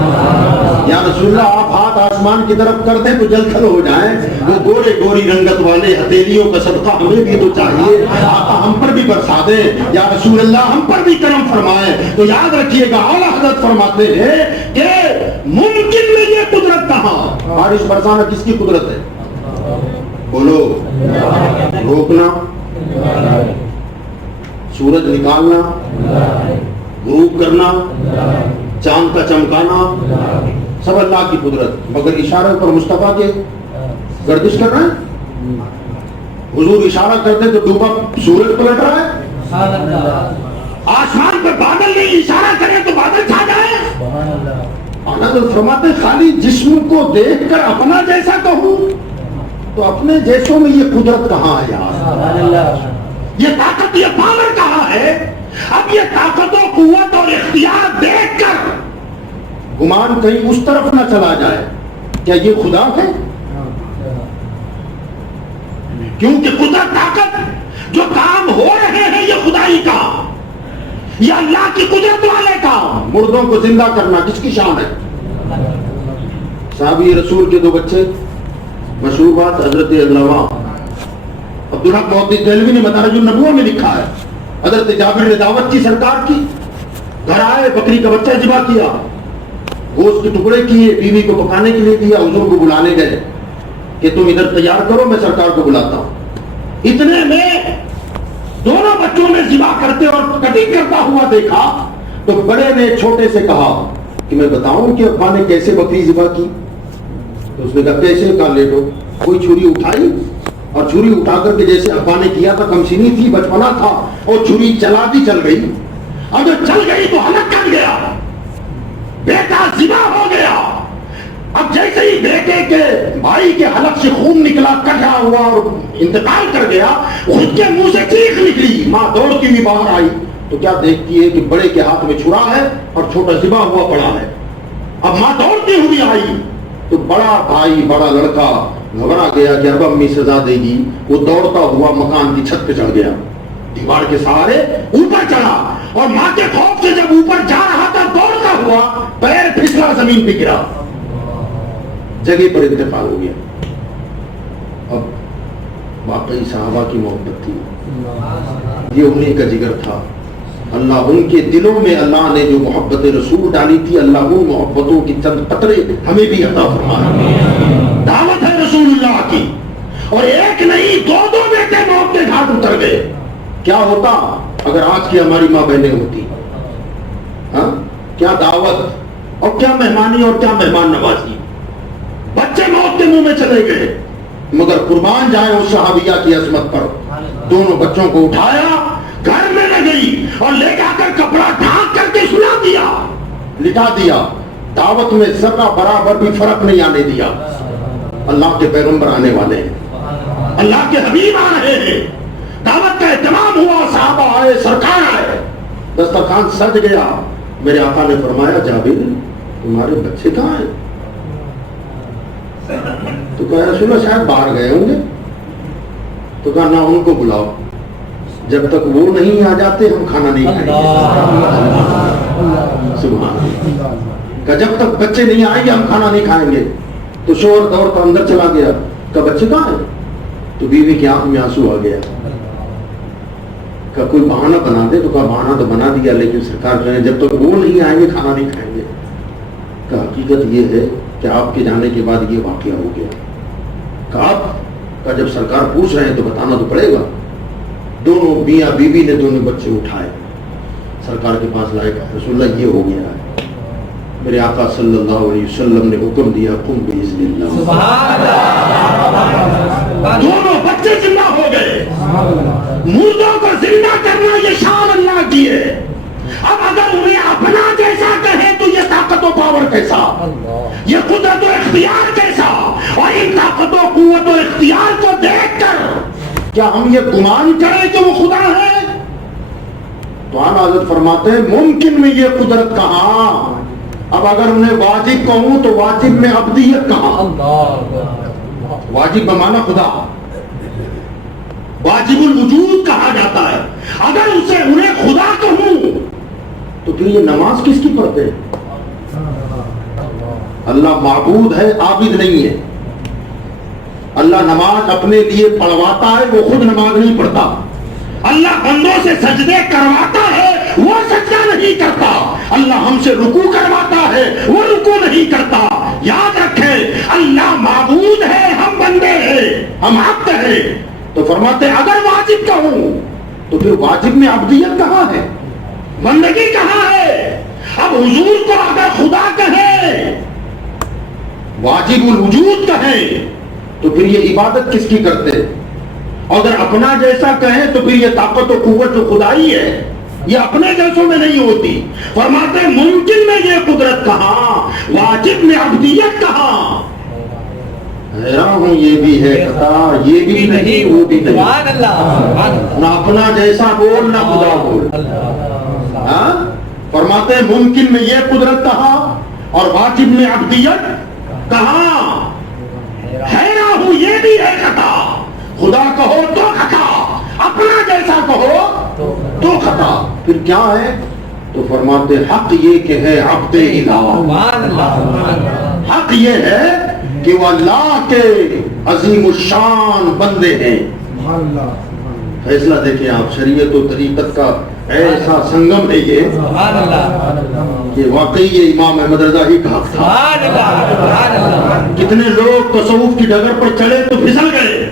یا رسول اللہ آپ ہاتھ آسمان کی طرف کر دیں تو جل تھل ہو جائیں. وہ گورے گوری رنگت والے ہتھیلیوں کا صدقہ ہمیں بھی تو چاہیے, آقا ہم پر بھی برسا دیں. یا رسول اللہ ہم پر بھی کرم فرمائیں. تو یاد رکھیے گا اعلیٰ حضرت فرماتے ہیں کہ ممکن میں یہ قدرت کہاں. بارش برسانا کس کی قدرت ہے؟ بولو. روکنا, سورج نکالنا, غروب کرنا, چاند کا چمکانا, سب اللہ کی قدرت. مگر اشارے پر مصطفیٰ کے گردش کر رہے ہیں. حضور اشارہ کرتے تو ڈوبا سورج پلٹ رہا ہے. آسمان پہ بادل نہیں, اشارہ کرے تو بادل چھا جائے. حضرت فرماتے خالی جسم کو دیکھ کر اپنا جیسا کہوں تو اپنے جیسوں میں یہ قدرت کہاں ہے یار, یہ طاقت, یہ پاور کہاں ہے. اب یہ طاقت و قوت اور اختیار دیکھ کر گمان کہیں اس طرف نہ چلا جائے کیا یہ خدا ہے؟ کیونکہ قدرت طاقت جو کام ہو رہے ہیں یہ خدائی کا, یہ اللہ کی قدرت والے کا. مردوں کو زندہ کرنا کس کی شان ہے؟ صحابی رسول کے 2 بچے, مشہور بات حضرت علامہ عبدالحق محدث دہلوی نے مدارج النبوہ میں لکھا ہے. حضرت جابر نے دعوت کی سرکار کی, گھر آئے, بکری کا بچہ ذبح کیا, گوشت کے ٹکڑے کیے, بیوی کو پکانے کے لیے دیا, حضور کو بلانے گئے کہ تم ادھر تیار کرو میں سرکار کو بلاتا ہوں. اتنے میں دونوں بچوں نے ذبح کرتے اور کٹنگ کرتا ہوا دیکھا تو بڑے نے چھوٹے سے کہا کہ میں بتاؤں کہ ابا نے کیسے بکری ذبح کی. تو اس نے کہا کیسے؟ کہا لیٹو. کوئی چھری اٹھائی اور چھری اٹھا کر کے جیسے ابا نے کیا تھا, کمسینی تھی, بچپنا تھا, اور چھری چلاتی چل گئی. اور جو چل گئی تو حلق کر گیا, بیٹا ذبح ہو گیا. اب جیسے ہی بیٹے کے بھائی کے حلق سے خون نکلا, کٹا ہوا اور انتقال کر گیا, خود کے منہ سے چیخ نکلی. ماں دوڑتی ہوئی باہر آئی تو کیا دیکھتی ہے کہ بڑے کے ہاتھ میں چھرا ہے اور چھوٹا ذبح ہوا پڑا ہے. اب ماں دوڑتی ہوئی آئی تو بڑا بھائی, بڑا لڑکا گھبرا گیا کہ اب امی سزا دے گی. وہ دوڑتا ہوا مکان کی چھت پہ چڑھ گیا, دیوار کے سہارے اوپر چڑھا, اور ماں کے خوف سے جب اوپر جا رہا تھا دوڑتا ہوا پیر پھسلا زمین پہ گرا, جگہ پر انتقال ہو گیا. اب واقعی صحابہ کی محبت تھی, یہ انہیں کا جگر تھا. اللہ ان کے دلوں میں اللہ نے جو محبت رسول ڈالی تھی, اللہ ان محبتوں کی چند قطرے ہمیں بھی عطا فرمائے. دعوت ہے رسول اللہ کی, اور ایک نہیں 2 بیٹے موت کے گھاٹ اتر گئے. کیا ہوتا اگر آج کی ہماری ماں بہنیں ہوتی؟ ہاں, کیا دعوت اور کیا مہمانی اور کیا مہمان نوازی. بچے موت کے منہ میں چلے گئے, مگر قربان جائے اس صحابیہ کی عظمت پر. دونوں بچوں کو اٹھایا, گھر میں لے گئی اور لے جا کر کپڑا ڈھانک کر کے سلا دیا, لٹا دیا. دعوت میں ذرہ برابر بھی فرق نہیں آنے دیا. اللہ کے پیغمبر آنے والے ہیں, اللہ کے حبیب آ رہے ہیں. دعوت کا اہتمام ہوا, صحابہ آئے, سرکار آئے, دسترخوان سج گیا. میرے آقا نے فرمایا جابر تمہارے بچے کہاں ہیں؟ تو کہا رسول اللہ شاید باہر گئے ہوں گے. تو کہا نہ ان کو بلاؤ, جب تک وہ نہیں آ جاتے ہم کھانا نہیں کھائیں گے. سبحان اللہ. کہ جب تک بچے نہیں آئیں گے ہم کھانا نہیں کھائیں گے. تو شوہر دوڑتا اندر چلا گیا, کہ بچے کہاں ہیں؟ تو بیوی کی آنکھ میں آنسو آ گیا کہ کوئی بہانہ بنا دے، تو کہا بہانہ تو بنا دیا، لیکن سرکار کہیں جب تک وہ نہیں آئیں گے کھانا نہیں کھائیں گے۔ کہ حقیقت یہ ہے کہ آپ کے جانے کے بعد یہ واقعہ ہو گیا۔ کہ آپ کا جب سرکار پوچھ رہے ہیں تو بتانا تو پڑے گا۔ دونوں میاں بیوی نے دونوں بچے اٹھائے، سرکار کے پاس لائے، کہا رسول اللہ یہ ہو گیا ہے۔ میرے آقا صلی اللہ علیہ وسلم نے حکم دیا قم باذن اللہ، سبحان اللہ، دونوں بچے زندہ ہو گئے۔ مردوں کو زندہ کرنا یہ شان اللہ کی ہے۔ اب اگر انہیں اپنا جیسا کہے تو یہ طاقت و پاور کیسا، یہ قدرت و اختیار کیسا، اور ان طاقت و قوت و اختیار کو دیکھ کر کیا ہم یہ گمان کریں کہ وہ خدا ہے؟ تو آن حضرت فرماتے ہیں ممکن میں یہ قدرت کہاں؟ اب اگر انہیں واجب کہوں تو واجب میں عبدیت کہاں؟ واجب بمانا خدا، واجب الوجود کہا جاتا ہے۔ اگر اسے انہیں خدا کہوں تو پھر یہ نماز کس کی پڑھتے ہیں؟ اللہ معبود ہے، عابد نہیں ہے۔ اللہ نماز اپنے لیے پڑھواتا ہے، وہ خود نماز نہیں پڑھتا۔ اللہ بندوں سے سجدے کرواتا ہے، وہ سجدہ نہیں کرتا۔ اللہ ہم سے رکوع کرواتا ہے، وہ رکوع نہیں کرتا۔ یاد رکھیں اللہ معبود ہے، ہم بندے ہیں، ہم عبد ہیں۔ تو فرماتے ہیں اگر واجب کہوں تو پھر واجب میں عبدیت کہاں ہے، بندگی کہاں ہے؟ اب حضور کو اگر خدا کہیں، واجب الوجود کہیں، تو پھر یہ عبادت کس کی کرتے؟ اگر اپنا جیسا کہیں تو پھر یہ طاقت و قوت جو خدائی ہے یہ اپنے جیسوں میں نہیں ہوتی۔ فرماتے ہیں ممکن میں یہ قدرت کہاں، واجب میں عبدیت کہاں؟ حیران ہوں یہ بھی ہے خطا، یہ بھی نہیں وہ بھی نہیں۔ سبحان اللہ، نہ اپنا جیسا بول نہ خدا بول۔ ہاں فرماتے ہیں ممکن میں یہ قدرت کہاں اور واجب میں عبدیت کہاں؟ حیران ہوں یہ بھی ہے خطا، خدا کہو تو خطا، اپنا جیسا کہو تو خطا، پھر کیا ہے؟ تو فرماتے حق یہ کہ ہے عبد الہ، حق یہ ہے کہ وہ اللہ کے عظیم الشان بندے ہیں۔ فیصلہ دیکھیں آپ، شریعت و طریقت کا ایسا سنگم ہے یہ کہ واقعی یہ امام احمد رضا ہی کا حق تھا۔ کتنے لوگ تصوف کی ڈگر پر چڑھے تو پھسل گئے،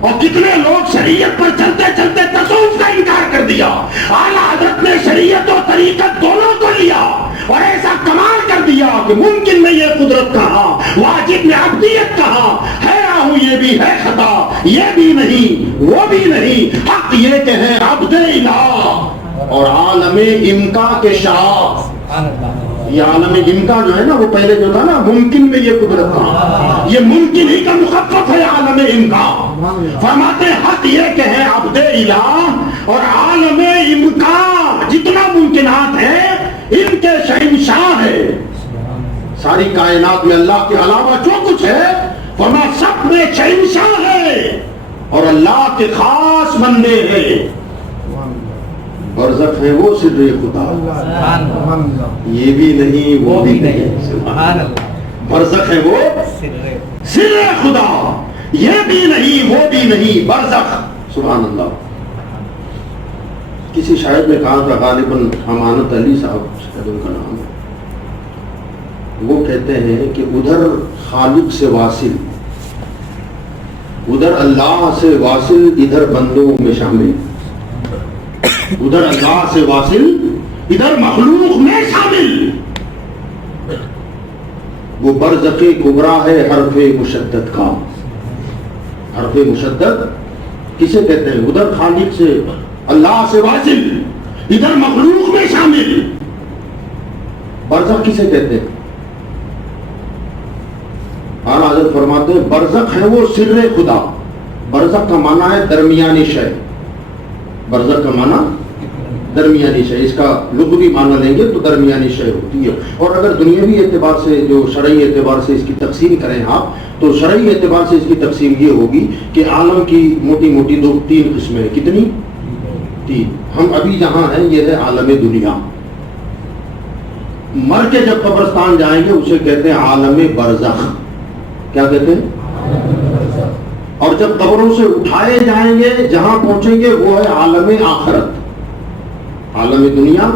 اور کتنے لوگ شریعت پر چلتے چلتے تصوف کا انکار کر دیا۔ اعلیٰ حضرت نے شریعت و طریقت دونوں کو لیا اور ایسا کمال کر دیا کہ ممکن میں یہ قدرت کہاں، واجب میں عبدیت کہاں؟ حیران ہوں یہ بھی ہے خطا، یہ بھی نہیں وہ بھی نہیں، حق یہ کہ ہے عبد الہ اور عالم امکا کے شاہ۔ یہ عالم امکا جو ہے نا، وہ پہلے جو تھا نا ممکن میں یہ قدرت تھا، یہ ممکن ہی کا مخفف ہے عالم امکا۔ فرماتے حق یہ کہ ہے عبد الہ اور عالم امکا، جتنا ممکنات ہیں ان کے شہنشاہ ہے۔ ساری کائنات میں اللہ کے علاوہ جو کچھ ہے فرمایا سب میں شہنشاہ ہے اور اللہ کے خاص بندے ہیں۔ برزخ ہے وہ سر خدا، یہ بھی نہیں وہ بھی نہیں۔ برزخ ہے وہ سر خدا، یہ بھی نہیں وہ بھی نہیں، برزخ۔ سبحان اللہ۔ کسی شاعر نے کہا تھا، غالباً امانت علی صاحب شاید ان کا نام ہے، وہ کہتے ہیں کہ ادھر خالق سے واصل، ادھر اللہ سے واصل، ادھر بندوں میں شامل، ادھر اللہ سے واصل ادھر مخلوق میں شامل۔ وہ برزخ کبریٰ ہے حرف مشدد کا۔ حرف مشدد کسے کہتے ہیں؟ ادھر خالق سے اللہ سے واصل، ادھر مخلوق میں شامل۔ برزخ کسے کہتے ہیں؟ اعلیٰ حضرت فرماتے ہیں برزخ ہے وہ سر خدا۔ برزخ کا معنی ہے درمیانی شے، برزخ کا معنی درمیانی شے، اس کا لغوی معنی لیں گے تو درمیانی شے ہوتی ہے۔ اور اگر دنیاوی اعتبار سے، جو شرعی اعتبار سے اس کی تقسیم کریں آپ، تو شرعی اعتبار سے اس کی تقسیم یہ ہوگی کہ عالم کی موٹی موٹی تین قسمیں، کتنی؟ تین۔ ہم ابھی جہاں ہیں یہ ہے عالم دنیا۔ مر کے جب قبرستان جائیں گے اسے کہتے ہیں عالم برزخ۔ کیا کہتے ہیں؟ اور جب قبروں سے اٹھائے جائیں گے جہاں پہنچیں گے وہ ہے عالم آخرت، عالم دنیا،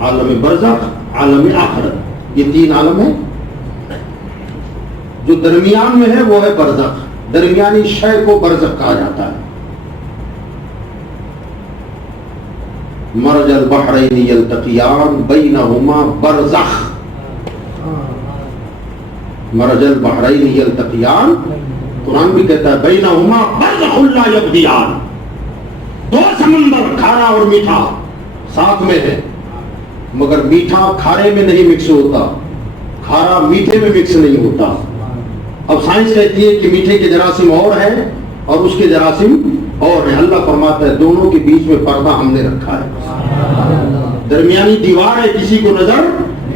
عالم برزخ، عالم آخرت، یہ 3 عالم ہیں۔ جو درمیان میں ہے وہ ہے برزخ، درمیانی شے کو برزخ کہا جاتا ہے۔ مرج البحرین یلتقیان بینہما برزخ، مرج البحرین یلتقیان، قرآن بھی کہتا ہے بینہما برزخ لا یبغیان، 2 سمندر کھارا اور میٹھا ساتھ میں ہے، مگر میٹھا کھارے میں نہیں مکس ہوتا، کھارا میٹھے میں مکس نہیں ہوتا۔ اب سائنس کہتی ہے کہ میٹھے کے جراثیم اور ہیں اور اس کے جراثیم اور ہیں، اللہ فرماتا ہے دونوں کے بیچ میں پردہ ہم نے رکھا ہے، درمیانی دیوار ہے، کسی کو نظر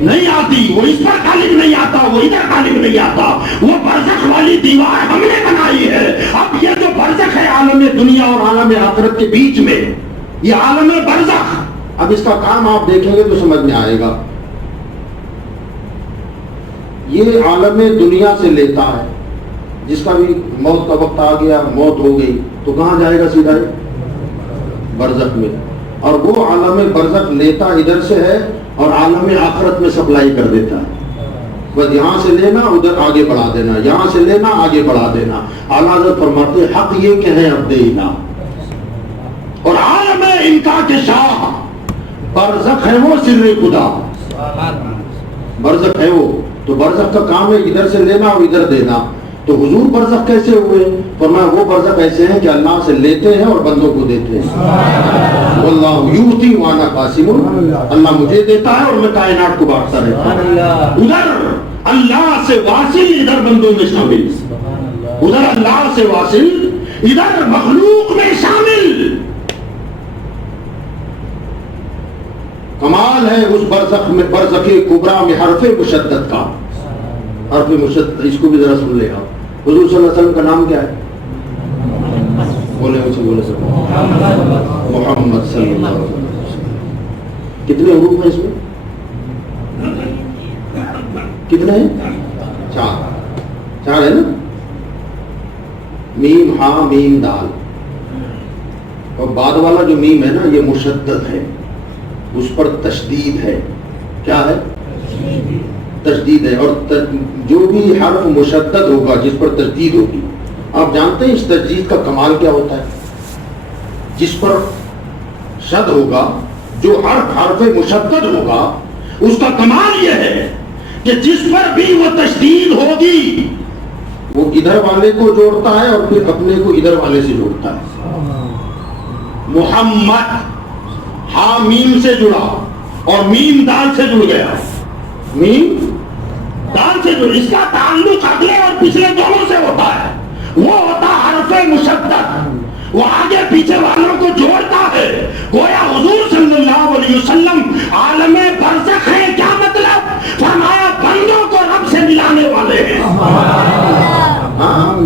نہیں آتی، وہ اس پر غالب نہیں آتا، وہ ادھر غالب نہیں آتا، وہ برزخ والی دیوار ہم نے بنائی ہے۔ اب یہ جو برزخ ہے عالم دنیا اور عالم آخرت کے بیچ میں، یہ عالم برزخ، اب اس کا کام آپ دیکھیں گے تو سمجھ میں آئے گا۔ یہ عالم دنیا سے لیتا ہے، جس کا بھی موت کا وقت آ گیا، موت ہو گئی تو کہاں جائے گا؟ سیدھا برزخ میں، اور وہ عالم برزخ لیتا ادھر سے ہے اور عالم آخرت میں سپلائی کر دیتا ہے، بس یہاں سے لینا ادھر آگے بڑھا دینا، یہاں سے لینا آگے بڑھا دینا۔ اعلیٰ حضرت فرماتے ہیں حق یہ کہ ہے عبد الہ، اور عالم انکا کے شاہ برزخ ہے وہ سر خدا، برزخ ہے وہ، تو برزخ کا کام ہے ادھر سے لینا اور ادھر دینا۔ تو حضور برزخ کیسے ہوئے؟ فرمایا وہ برزخ ایسے ہیں کہ اللہ سے لیتے ہیں اور بندوں کو دیتے ہیں، واللہ یؤتی وانا قاسم، اللہ مجھے دیتا ہے اور میں کائنات کو بانٹتا رہتا ہوں۔ ادھر اللہ سے واصل، ادھر بندوں میں شامل، ادھر اللہ سے واصل، ادھر مخلوق میں شامل۔ کمال ہے اس برزخ میں، برزخ کبریٰ میں حرف مشدد کا، حرف مشدد، اس کو بھی ذرا سن لے آپ۔ حضور صلی اللہ علیہ وسلم کا نام کیا ہے؟ بولے مجھے، بولے سب، محمد صلی اللہ علیہ وسلم۔ کتنے حروف ہیں اس میں؟ کتنے ہیں؟ 4 ہے نا، میم ہاں میم دال، اور بعد والا جو میم ہے نا یہ مشدد ہے، اس پر تشدید ہے۔ کیا ہے؟ تشدید ہے، اور جو بھی حرف مشدد ہوگا جس پر تشدید ہوگی، آپ جانتے ہیں اس تشدید کا کمال کیا ہوتا ہے؟ جس پر شد ہوگا، جو حرف مشدد ہوگا، اس کا کمال یہ ہے کہ جس پر بھی وہ تشدید ہوگی وہ ادھر والے کو جوڑتا ہے اور پھر اپنے کو ادھر والے سے جوڑتا ہے۔ محمد ہاں میم سے جڑا اور میم دال سے جڑ گیا، میم دال سے جڑ، اس کا تعلق اگلے اور پچھلے دونوں سے ہوتا ہے، وہ ہوتا حرف مشدد، وہ آگے پیچھے والوں کو جوڑتا ہے۔ گویا حضور صلی اللہ علیہ وسلم عالم برزخ ہے، کیا مطلب؟ فرمایا بندوں کو رب سے ملانے والے ہیں۔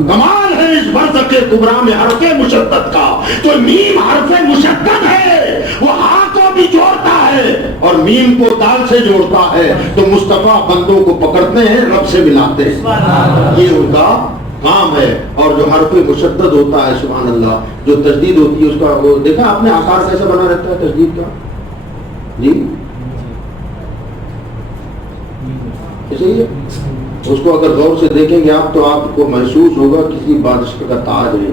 کمال ہے اس برزخ کبریٰ میں حرف مشدد کا، تو میم حرف مشدد ہے، وہ ہاں کو بھی جوڑتا ہے اور میم کو دال سے جوڑتا ہے، تو مصطفیٰ بندوں کو پکڑتے ہیں، رب سے ملاتے ہیں، یہ ان کا کام ہے۔ اور جو حرف مشدد ہوتا ہے، سبحان اللہ، جو تشدید ہوتی ہے اس کا، وہ دیکھا آپ نے آکار کیسے بنا رہتا ہے تشدید کا؟ جی ایسے ہی ہے، اس کو اگر غور سے دیکھیں گے آپ تو آپ کو محسوس ہوگا کسی بادشاہ کا تاج ہے۔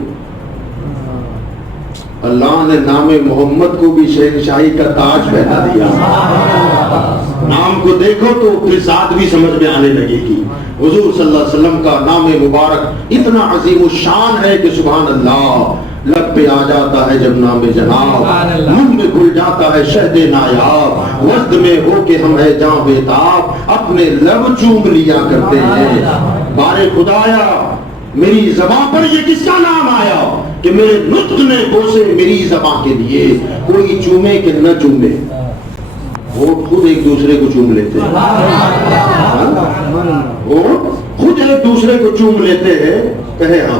اللہ نے نام محمد کو بھی شہنشاہی کا تاج پہنا دیا، نام کو دیکھو تو پھر ذات بھی سمجھ میں آنے لگے گی۔ حضور صلی اللہ علیہ وسلم کا نام مبارک اتنا عظیم الشان ہے کہ سبحان اللہ، لب پہ آ جاتا ہے جب نام جناب، منہ میں گھل جاتا ہے شہد نایاب، وسط میں ہو کے ہم ہے جاں بیتاب، اپنے لب چوم لیا کرتے ہیں۔ بارے خدایا میری زبان پر یہ کس کا نام آیا کہ میرے نطق نے بوسے میری زبان کے لیے، کوئی چومے کہ نہ چومے، وہ خود ایک دوسرے کو چوم لیتے ہیں، وہ خود ایک دوسرے کو چوم لیتے ہیں۔ کہے ہم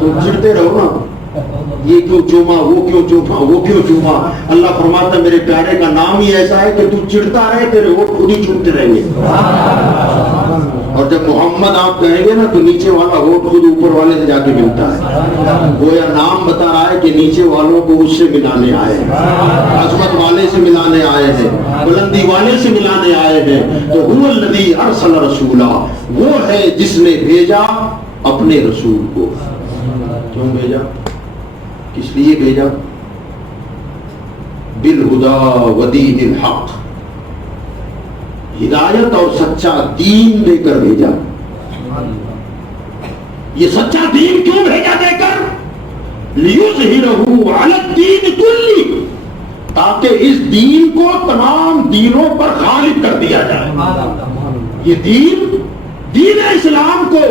تم چڑھتے رہو نا، یہ کیوں چوما، وہ کیوں چوما، وہ کیوں چوما۔ اللہ فرماتا ہے میرے پیارے کا نام ہی ایسا ہے کہ تو چڑھتا رہے، تیرے وہ خود ہی چومتے رہیں گے۔ اور اور جب محمد آپ کہیں گے نا تو نیچے والا ہوٹ خود اوپر والے سے جا کے ملتا ہے. گویا نام بتا رہا ہے کہ نیچے والوں کو اس سے ملانے آئے ہیں, عظمت والے سے ملانے آئے ہیں, بلندی والے سے ملانے آئے ہیں. تو هو الذی ارسل رسولا, وہ ہے جس نے بھیجا اپنے رسول کو. کیوں بھیجا, کس لیے بھیجا؟ بالہدی ودین الحق, ہدایت اور سچا دین دے کر بھیجا. یہ سچا دین کیوں بھیجا دے کر؟ لیظہرہ علی الدین کلہ, تاکہ اس دین کو تمام دینوں پر غالب کر دیا جائے. یہ دین اسلام کو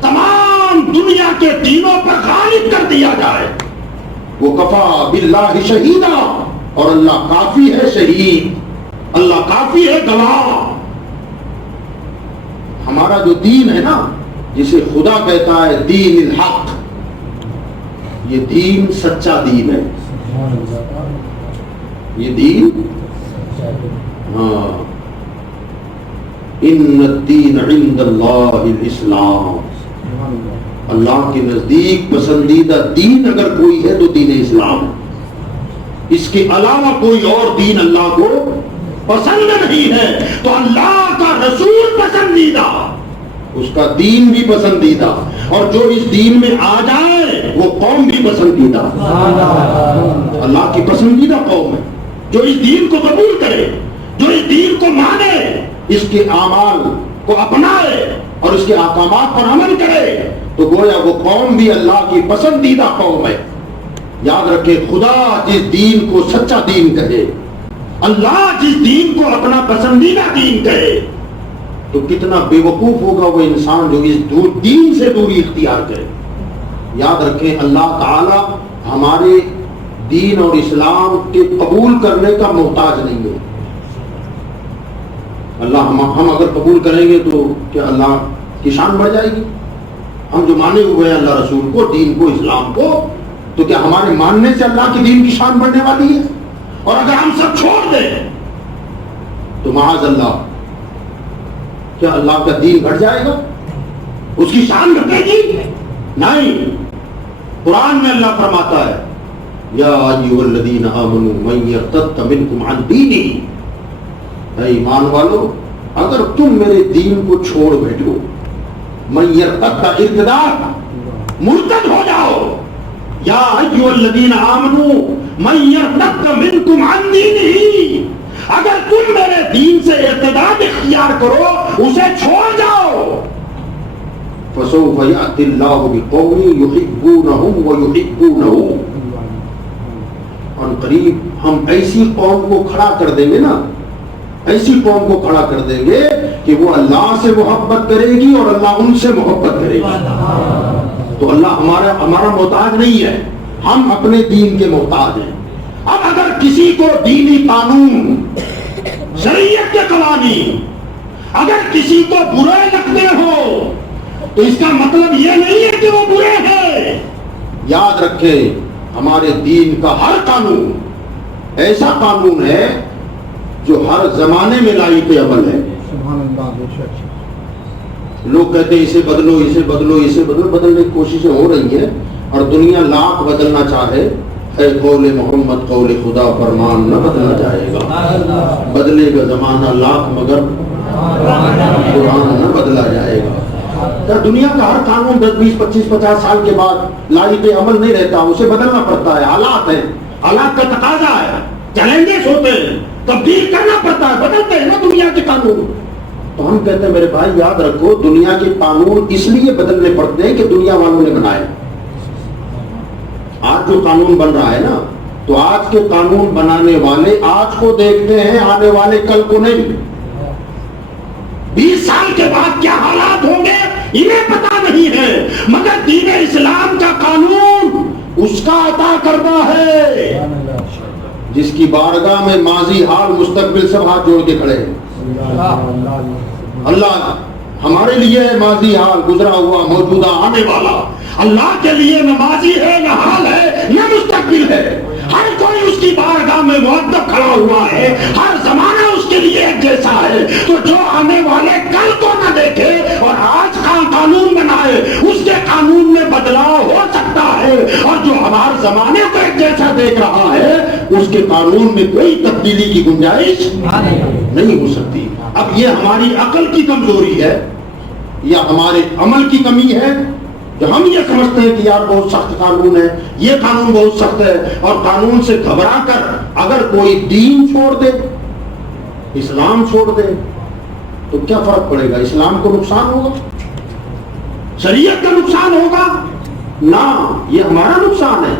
تمام دنیا کے دینوں پر غالب کر دیا جائے. وہ کفا باللہ شہیدا, اور اللہ کافی ہے شہید, اللہ کافی ہے گواہ. ہمارا جو دین ہے نا, جسے خدا کہتا ہے دین الحق, یہ دین سچا دین ہے. یہ دین, ہاں, ان الدین عند اللہ الاسلام, اللہ کے نزدیک پسندیدہ دین اگر کوئی ہے تو دین اسلام. اس کے علاوہ کوئی اور دین اللہ کو پسند نہیں ہے. تو اللہ کا رسول پسندیدہ, اس کا دین بھی پسندیدہ, اور جو اس دین میں آ جائے وہ قوم بھی پسندیدہ. اللہ کی پسندیدہ قوم ہے جو اس دین کو قبول کرے, جو اس دین کو مانے, اس کے اعمال کو اپنائے اور اس کے احکامات پر عمل کرے. تو گویا وہ قوم بھی اللہ کی پسندیدہ قوم ہے. یاد رکھے, خدا جس دین کو سچا دین کہے, اللہ جس دین کو اپنا پسندیدہ دین کہے, تو کتنا بے وقوف ہوگا وہ انسان جو اس دین سے دوری اختیار کرے. یاد رکھیں, اللہ تعالی ہمارے دین اور اسلام کے قبول کرنے کا محتاج نہیں ہے. اللہ ہم اگر قبول کریں گے تو کیا اللہ کی شان بڑھ جائے گی؟ ہم جو مانے ہوئے ہیں اللہ رسول کو, دین کو, اسلام کو, تو کیا ہمارے ماننے سے اللہ کے دین کی شان بڑھنے والی ہے؟ اور اگر ہم سب چھوڑ دیں تو معاذ اللہ, کیا اللہ کا دین گھٹ جائے گا؟ اس کی شان گھٹے گی؟ نہیں. قرآن میں اللہ فرماتا ہے, یا ایھا الذین آمنوا من یرتد منکم عن دینہ, اے ایمان والو اگر تم میرے دین کو چھوڑ بیٹھو, من یرتد, ارتداد, مرتد ہو جاؤ. یا ایھا الذین آمنوا من یرتد منکم عن دینہ, اگر تم میرے دین سے ارتداد اختیار کرو, اسے چھوڑ جاؤ, فسوف یأتی اللہ بقوم یحبونہم ویحبونہ, اور قریب ہم ایسی قوم کو کھڑا کر دیں گے نا, ایسی قوم کو کھڑا کر دیں گے کہ وہ اللہ سے محبت کرے گی اور اللہ ان سے محبت کرے گی. تو اللہ ہمارا محتاج نہیں ہے, ہم اپنے دین کے محتاج ہیں. اب اگر کسی کو دینی قانون, شریعت کے قوانین اگر کسی کو برے لگتے ہو تو اس کا مطلب یہ نہیں ہے کہ وہ برے ہیں. یاد رکھیں, ہمارے دین کا ہر قانون ایسا قانون ہے جو ہر زمانے میں لائق عمل ہے. لوگ کہتے ہیں اسے بدلو, اسے بدلو, اسے بدلو. بدلنے کی کوششیں ہو رہی ہیں اور دنیا لاکھ بدلنا چاہے, اے قول محمد قول خدا فرمان نہ بدلا جائے گا. بدلے گا زمانہ لاکھ مگر قرآن نہ بدلا جائے گا. دنیا کا ہر قانون 10, 20, 25, 50 سال کے بعد لائق عمل نہیں رہتا, اسے بدلنا پڑتا ہے. حالات ہیں, حالات کا تقاضا ہے, چیلنجز ہوتے ہیں, تبدیل کرنا پڑتا ہے, بدلتے ہیں نا دنیا کے قانون. تو ہم کہتے ہیں میرے بھائی یاد رکھو, دنیا کے قانون اس لیے بدلنے پڑتے ہیں کہ دنیا والوں نے بنائے. آج جو قانون بن رہا ہے نا, تو آج کے قانون بنانے والے آج کو دیکھتے ہیں, آنے والے کل کو نہیں. 20 سال کے بعد کیا حالات ہوں گے انہیں پتا نہیں ہے, مگر دین اسلام کا قانون اس کا عطا کردہ ہے جس کی بارگاہ میں ماضی, حال, مستقبل سب ہاتھ جوڑ کے کھڑے ہیں. اللہ ہمارے لیے ہے ماضی, حال, گزرا ہوا, موجودہ, آنے والا. اللہ کے لیے نہ ماضی ہے, نہ حال ہے, نہ مستقبل ہے. ہر کوئی اس کی بارگاہ میں مؤدب کھڑا ہوا ہے, ہر زمانہ اس کے لیے ایک جیسا ہے. تو جو آنے والے کل کو نہ دیکھے اور آج کا قانون بنائے اس کے قانون میں بدلاؤ ہو سکتا ہے، اور جو ہمارے زمانے کو ایک جیسا دیکھ رہا ہے اس کے قانون میں کوئی تبدیلی کی گنجائش نہیں ہو سکتی۔ اب یہ ہماری عقل کی کمزوری ہے یا ہمارے عمل کی کمی ہے کہ ہم یہ سمجھتے ہیں کہ یار بہت سخت قانون ہے، یہ قانون بہت سخت ہے، اور قانون سے گھبرا کر اگر کوئی دین چھوڑ دے، اسلام چھوڑ دے تو کیا فرق پڑے گا؟ اسلام کو نقصان ہوگا؟ شریعت کا نقصان ہوگا؟ نہ، یہ ہمارا نقصان ہے،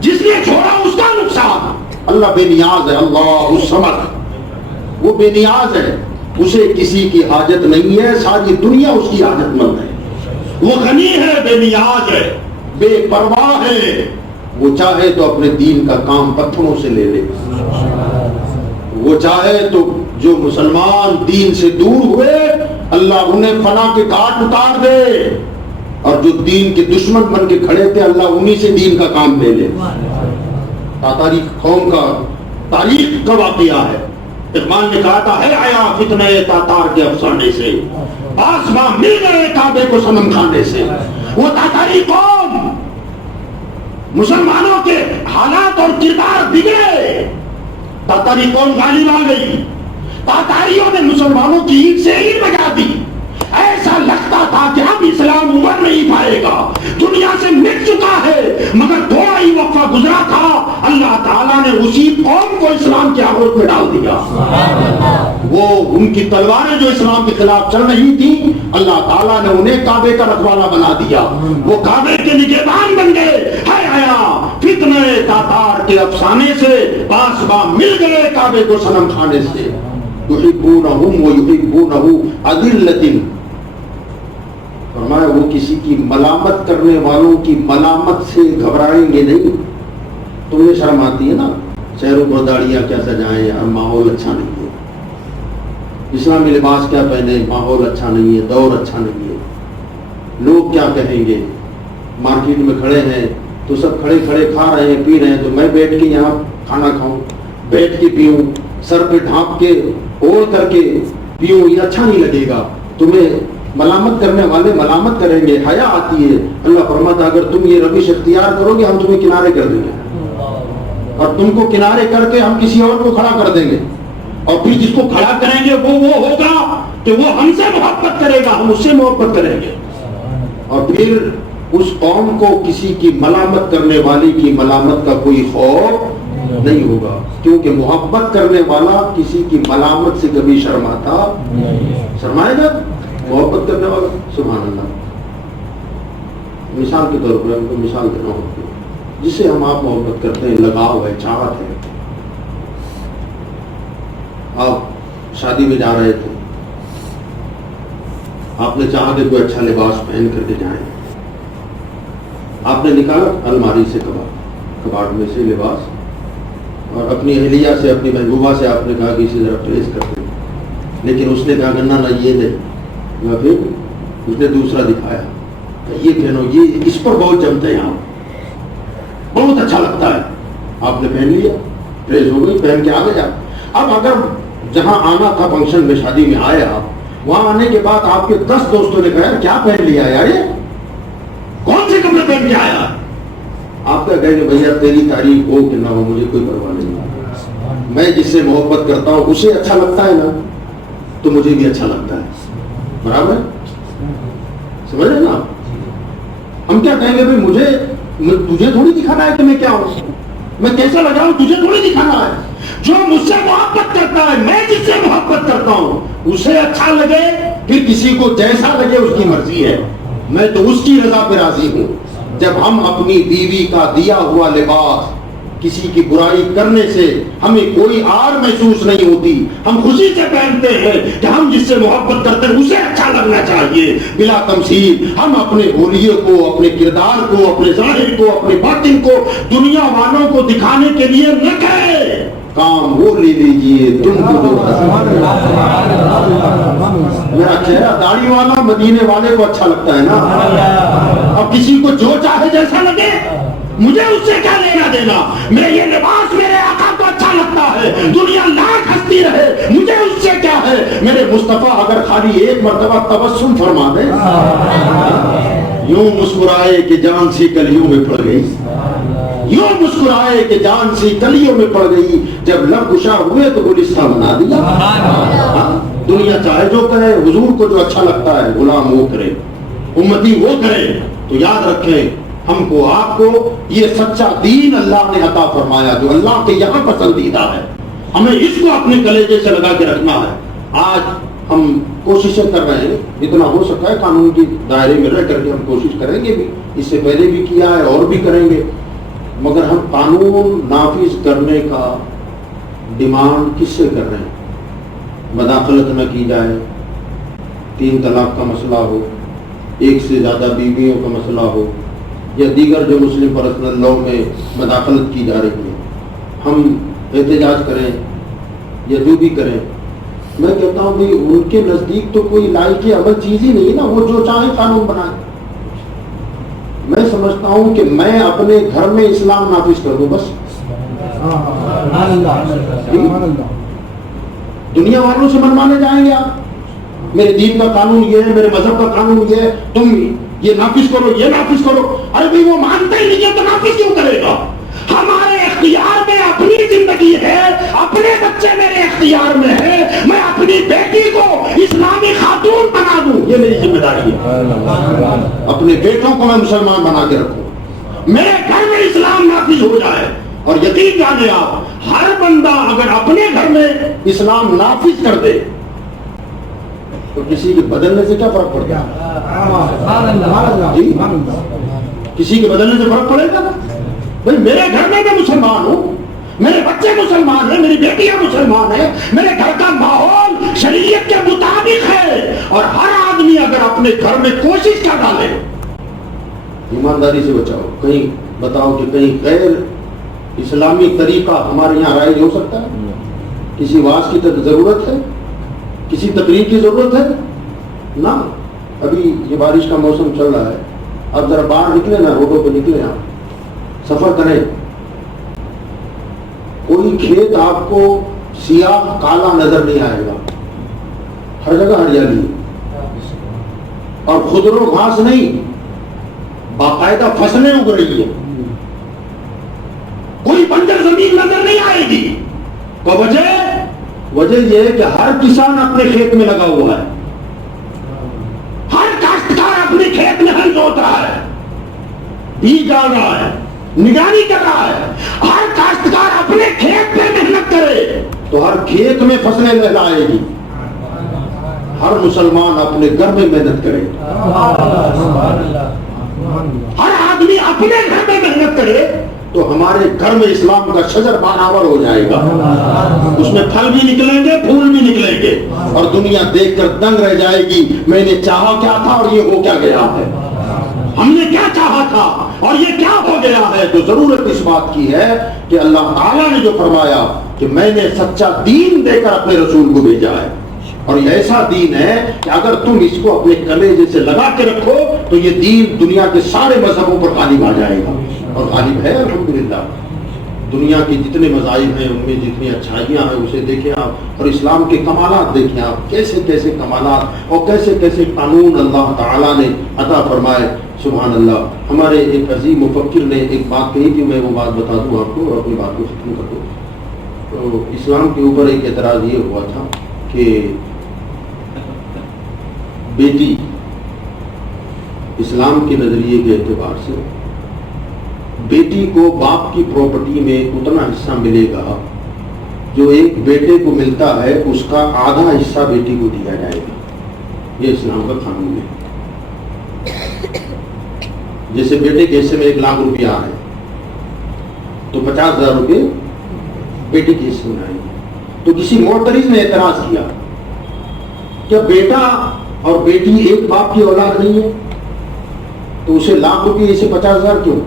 جس نے چھوڑا اس کا نقصان۔ اللہ بے نیاز ہے، اللہ الصمد، وہ بے نیاز ہے، اسے کسی کی حاجت نہیں ہے، ساری دنیا اس کی حاجت مند ہے۔ وہ غنی ہے، بے نیاز ہے، بے پرواہ ہے، وہ چاہے تو اپنے دین کا کام پتھروں سے لے لے، وہ چاہے تو جو مسلمان دین سے دور ہوئے اللہ انہیں فنا کے گھاٹ اتار دے، اور جو دین کے دشمن بن کے کھڑے تھے اللہ انہی سے دین کا کام لے لے۔ تاتاری قوم کا تاریخ کا واقعہ ہے، اقبال نے کہا تھا ہے آیا فتنہ تاتار کے افسانے سے، آسمان مل گئے کعبے کو صنم خانے سے۔ وہ تاتاری قوم، مسلمانوں کے حالات اور کردار بگڑے، تاتاری قوم غالب آ گئی، تاتاریوں نے مسلمانوں کی اینٹ سے اینٹ بجا دی، ایسا لگتا تھا کہ اب اسلام ابھر نہیں پائے گا، دنیا سے مٹ چکا ہے، مگر تھوڑا ہی وقفہ گزرا تھا، اللہ تعالیٰ نے اسی قوم کو اسلام کے آغوش میں ڈال دیا۔ وہ ان کی تلواریں جو اسلام کے خلاف چل رہی تھیں اللہ تعالیٰ نے انہیں کعبے کا رکھوالا بنا دیا، وہ کعبے کے نگہبان بن گئے۔ ہے آیا فتنہ تاتار کے افسانے سے، پاسباں مل گئے کعبے کو صنم خانے سے۔ یحبونہم ویحبونہ اذلۃ، فرمایا وہ کسی کی ملامت کرنے والوں کی ملامت سے گھبرائیں گے نہیں۔ تمہیں شرم آتی ہے نا، شہروں پر داڑیاں کیا سجائیں یار، ماحول اچھا نہیں ہے، اسلامی لباس کیا پہنے، ماحول اچھا نہیں ہے، دور اچھا نہیں ہے، لوگ کیا کہیں گے، مارکیٹ میں کھڑے ہیں تو سب کھڑے کھڑے کھا رہے ہیں پی رہے ہیں تو میں بیٹھ کے یہاں کھانا کھاؤں، بیٹھ کے پیوں، سر پہ ڈھانپ کے اوڑھ کر کے پیوں، یہ اچھا نہیں لگے گا۔ تمہیں ملامت کرنے والے ملامت کریں گے، حیا آتی ہے۔ اللہ فرماتا اگر تم یہ روش اختیار کرو گے ہم تمہیں کنارے کر دیں گے، اور تم کو کنارے کر کے ہم کسی اور کو کھڑا کر دیں گے، اور پھر جس کو کھڑا کریں گے وہ ہوگا کہ وہ ہم سے محبت کرے گا، ہم اس سے محبت کریں گے، اور پھر اس قوم کو کسی کی ملامت کرنے والی کی ملامت کا کوئی خوف نہیں ہوگا، کیونکہ محبت کرنے والا کسی کی ملامت سے کبھی شرماتا شرمائے گا؟ محبت کرنے والا، سبحان اللہ۔ مثال کے طور پر ہم کو مثال دینا ہوتی ہے، جس سے ہم آپ محبت کرتے ہیں، لگاؤ ہے، چاہت ہے۔ آپ شادی میں جا رہے تھے، آپ نے چاہا کہ کوئی اچھا لباس پہن کر کے جائیں، آپ نے نکالا الماری سے کباڑ میں سے لباس، اور اپنی اہلیہ سے اپنی محبوبہ سے آپ نے کہا کہ اسے ذرا پریس کر دیں، لیکن اس نے کہا کہ نہ یہ دے، یا پھر اس نے دوسرا دکھایا یہ پہنو، یہ اس پر بہت جمتے ہیں آپ، بہت اچھا لگتا ہے، آپ نے پہن لیا، پریس ہو گئی، پہن کے آ گیا۔ اب اگر جہاں آنا تھا فنکشن میں، شادی میں آئے آپ، وہاں آنے کے بعد آپ کے 10 دوستوں نے کہا کیا پہن لیا یار، یہ کون سے کپڑے پہن کے آیا؟ آپ کا کہیں گے بھیا تیری تعریف ہو کہ نہ ہو مجھے کوئی پرواہ نہیں، میں جس سے محبت کرتا ہوں اسے اچھا لگتا ہے نا تو مجھے بھی اچھا لگتا ہے، برابر سمجھ رہے نا؟ ہم کیا کہیں گے بھائی تجھے تھوڑی دکھانا ہے کہ میں کیا ہوں، میں کیسا لگ رہا ہوں تجھے تھوڑی دکھانا ہے۔ جو مجھ سے محبت کرتا ہے، میں جس سے محبت کرتا ہوں اسے اچھا لگے، پھر کسی کو جیسا لگے اس کی مرضی ہے، میں تو اس کی رضا پہ راضی ہوں۔ جب ہم اپنی بیوی کا دیا ہوا لباس کسی کی برائی کرنے سے ہمیں کوئی آر محسوس نہیں ہوتی، ہم خوشی سے پہنتے ہیں کہ ہم جس سے محبت کرتے ہیں اسے اچھا لگنا چاہیے بلا تمثیل۔ ہم اپنے ہولیے کو، اپنے کردار کو، اپنے ظاہر کو، اپنے باطن کو دنیا والوں کو دکھانے کے لیے نہ کہیں، کام وہ لے لیجیے تم کو جو میرا چہرہ داڑھی والا مدینے والے کو اچھا لگتا ہے نا، اب کسی کو جو چاہے جیسا لگے، مجھے اس سے کیا لینا دینا، میں یہ لباس میرے آقا کو اچھا لگتا کھڑا ہے, دنیا لاکھ ہنستی رہے, مجھے اس سے کیا ہے. میرے مصطفیٰ اگر خالی ایک مرتبہ تبسم فرما دے, یوں مسکرائے کہ جان سی کلیوں میں پڑ گئی, یوں مسکرائے کہ جان سی کلیوں میں پڑ گئی, جب لب گشا ہوئے تو گلستان بنا دیا. دنیا چاہے جو کرے, حضور کو جو اچھا لگتا ہے غلام وہ کرے, امتی وہ کرے. تو یاد رکھیں, ہم کو آپ کو یہ سچا دین اللہ نے عطا فرمایا جو اللہ کے یہاں پسندیدہ ہے, ہمیں اس کو اپنے کلیجے سے لگا کے رکھنا ہے. آج ہم کوششیں کر رہے ہیں, جتنا ہو سکتا ہے قانون کے دائرے میں رہ کر کے ہم کوشش کریں گے بھی, اس سے پہلے بھی کیا ہے اور بھی کریں گے, مگر ہم قانون نافذ کرنے کا ڈیمانڈ کس سے کر رہے ہیں؟ مداخلت نہ کی جائے, 3 طلاق کا مسئلہ ہو, ایک سے زیادہ بیویوں کا مسئلہ ہو, یا دیگر جو مسلم پرسنل لاء میں مداخلت کی جا رہی ہے, ہم احتجاج کریں یا جو بھی کریں. میں کہتا ہوں بھائی ان کے نزدیک تو کوئی لائق عمل چیز ہی نہیں نا, وہ جو چاہیں قانون بنائیں. میں سمجھتا ہوں کہ میں اپنے گھر میں اسلام نافذ کر دوں بس, دنیا والوں سے منوانے جائیں گے آپ, میرے دین کا قانون یہ ہے, میرے مذہب کا قانون یہ ہے, تم یہ نافذ کرو, یہ نافذ کرو. ارے بھائی وہ مانتا ہی نہیں ہے تو نافذ کیوں کرے گا؟ ہمارے اختیار میں اپنی زندگی ہے, اپنے بچے میرے اختیار میں ہے, میں اپنی بیٹی کو اسلامی خاتون بنا دوں, یہ میری ذمہ داری ہے. اپنے بیٹوں کو میں مسلمان بنا کے رکھوں, میرے گھر میں اسلام نافذ ہو جائے. اور یقین جانے آپ, ہر بندہ اگر اپنے گھر میں اسلام نافذ کر دے تو کسی کے بدلنے سے کیا فرق پڑتا ہے؟ کسی کے بدلنے سے فرق پڑے گا؟ بھائی میرے گھر میں میں مسلمان ہوں, میرے بچے مسلمان ہیں, میری بیٹیاں مسلمان ہیں, میرے گھر کا ماحول شریعت کے مطابق ہے, اور ہر آدمی اگر اپنے گھر میں کوشش کر ڈالے, ایمانداری سے بچاؤ, کہیں بتاؤ کہ کہیں غیر اسلامی طریقہ ہمارے یہاں رائج ہو سکتا ہے؟ کسی واعظ کی ضرورت ہے, کسی تقریر کی ضرورت ہے نا. ابھی یہ بارش کا موسم چل رہا ہے, اب ذرا باہر نکلے نا, روڈوں پہ نکلے, آپ سفر کریں, کوئی کھیت آپ کو سیاہ کالا نظر نہیں آئے گا, ہر جگہ ہریالی, اور خضر و گھاس نہیں, باقاعدہ فصلیں اگ رہی ہیں, کوئی بنجر زمین نظر نہیں آئے گی. تو وجہ یہ ہے کہ ہر کسان اپنے کھیت میں لگا ہوا ہے, ہر کاشتکار اپنے کھیت میں ہل جوت رہا ہے, بیج ڈال رہا ہے, نگرانی کر رہا ہے. ہر کاشتکار اپنے کھیت میں محنت کرے تو ہر کھیت میں فصلیں لگائے گی. ہر مسلمان اپنے گھر میں محنت کرے, ہر آدمی اپنے گھر میں محنت کرے تو ہمارے گھر میں اسلام کا شجر باناور ہو جائے گا. اس میں پھل بھی نکلیں گے, پھول بھی نکلیں گے, اور دنیا دیکھ کر دنگ رہ جائے گی, میں نے چاہا کیا تھا اور یہ ہو کیا گیا ہے, ہم نے کیا چاہا تھا اور یہ کیا ہو گیا ہے. تو ضرورت اس بات کی ہے کہ اللہ تعالیٰ نے جو فرمایا کہ میں نے سچا دین دے کر اپنے رسول کو بھیجا ہے, اور یہ ایسا دین ہے کہ اگر تم اس کو اپنے کلیجے سے لگا کے رکھو تو یہ دین دنیا کے سارے مذہبوں پر غالب آ جائے گا, اور غالب ہے الحمدللہ. دنیا کے جتنے مذاہب ہیں ان میں جتنی اچھائیاں ہیں اسے دیکھیں آپ, اور اسلام کے کمالات دیکھیں آپ, کیسے کیسے کمالات اور کیسے کیسے قانون اللہ تعالیٰ نے عطا فرمائے. سبحان اللہ. ہمارے ایک عظیم مفکر نے ایک بات کہی تھی, میں وہ بات بتا دوں آپ کو اور اپنی بات کو ختم کر دوں. تو اسلام کے اوپر ایک اعتراض یہ ہوا تھا کہ بیٹی اسلام کے نظریے کے اعتبار سے بیٹی کو باپ کی پراپرٹی میں اتنا حصہ ملے گا جو ایک بیٹے کو ملتا ہے, اس کا آدھا حصہ بیٹی کو دیا جائے گا. یہ اسلام کا قانون ہے. جیسے بیٹے کے حصے میں 1 لاکھ روپیہ ہے تو 50,000 روپے بیٹے کے حصے میں آئے گے. تو کسی معترض نے اعتراض کیا, کیا بیٹا اور بیٹی ایک باپ کی اولاد نہیں ہے تو اسے 1 لاکھ روپے اسے 50,000 کیوں؟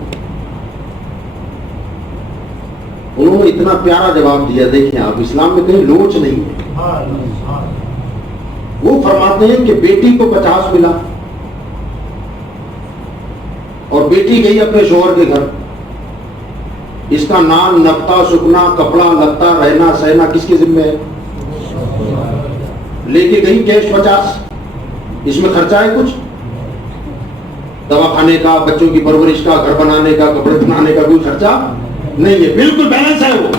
انہوں نے اتنا پیارا جواب دیا, دیکھیں آپ, اسلام میں کہیں لوچ نہیں ہے. وہ فرماتے ہیں کہ بیٹی کو 50 ملا اور بیٹی گئی اپنے شوہر کے گھر, اس کا نان نپتا سکنا کپڑا لتا رہنا سہنا کس کے ذمہ ہے؟ لے کے گئی کیش 50، اس میں خرچہ ہے کچھ؟ دوا کھانے کا، بچوں کی پرورش کا، گھر بنانے کا، کپڑے بنانے کا کوئی خرچہ نہیں ہے، بالکل بیلنس ہے۔ وہ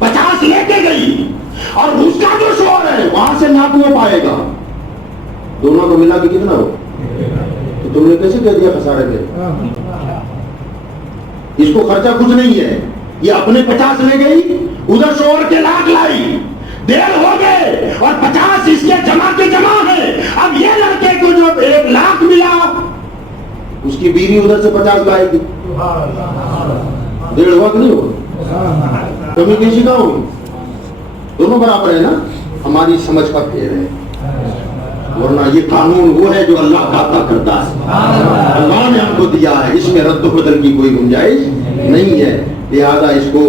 50 لے کے گئی اور اس کا جو شوہر ہے وہاں سے لاکھ وہ پائے گا، دونوں کو ملا کے کتنا ہو؟ تو تم نے کیسے کہہ دیا خسارے کے؟ اس کو خرچہ کچھ نہیں ہے، یہ اپنے 50 لے گئی، ادھر شوہر کے لاکھ لائی، دیر ہو گئے اور 50 اس کے جمع ہے۔ اب یہ لڑکے کو جو 1 لاکھ ملا، اس کی بیوی ادھر سے 50 لائے گی، دیر ہوا کہ نہیں ہوا؟ کمی کسی کا ہوگی؟ دونوں برابر ہے نا؟ ہماری سمجھ کا پھیر ہے، ورنہ یہ قانون وہ ہے جو اللہ کا عطا کرتا ہے، اللہ نے ہم کو دیا ہے، اس میں رد و بدل کی کوئی گنجائش نہیں ہے۔ لہذا اس کو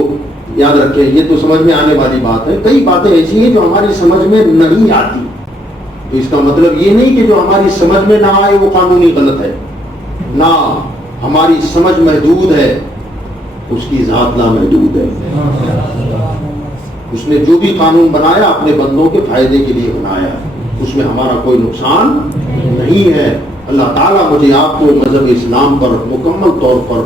یاد رکھیں، یہ تو سمجھ میں آنے والی بات ہے۔ کئی باتیں ایسی ہیں جو ہماری سمجھ میں نہیں آتی، تو اس کا مطلب یہ نہیں کہ جو ہماری سمجھ میں نہ آئے وہ قانونی غلط ہے، نہ، ہماری سمجھ محدود ہے، اس کی ذات لامحدود ہے۔ اس نے جو بھی قانون بنایا اپنے بندوں کے فائدے کے لیے بنایا، اس میں ہمارا کوئی نقصان نہیں ہے۔ اللہ تعالیٰ مجھے آپ کو مذہب اسلام پر مکمل طور پر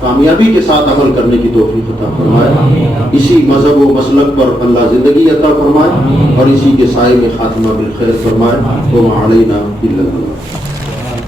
کامیابی کے ساتھ عمل کرنے کی توفیق عطا فرمائے، اسی مذہب و مسلک پر اللہ زندگی عطا فرمائے اور اسی کے سائے میں خاتمہ بالخیر فرمائے۔ وما علینا الا البلاغ۔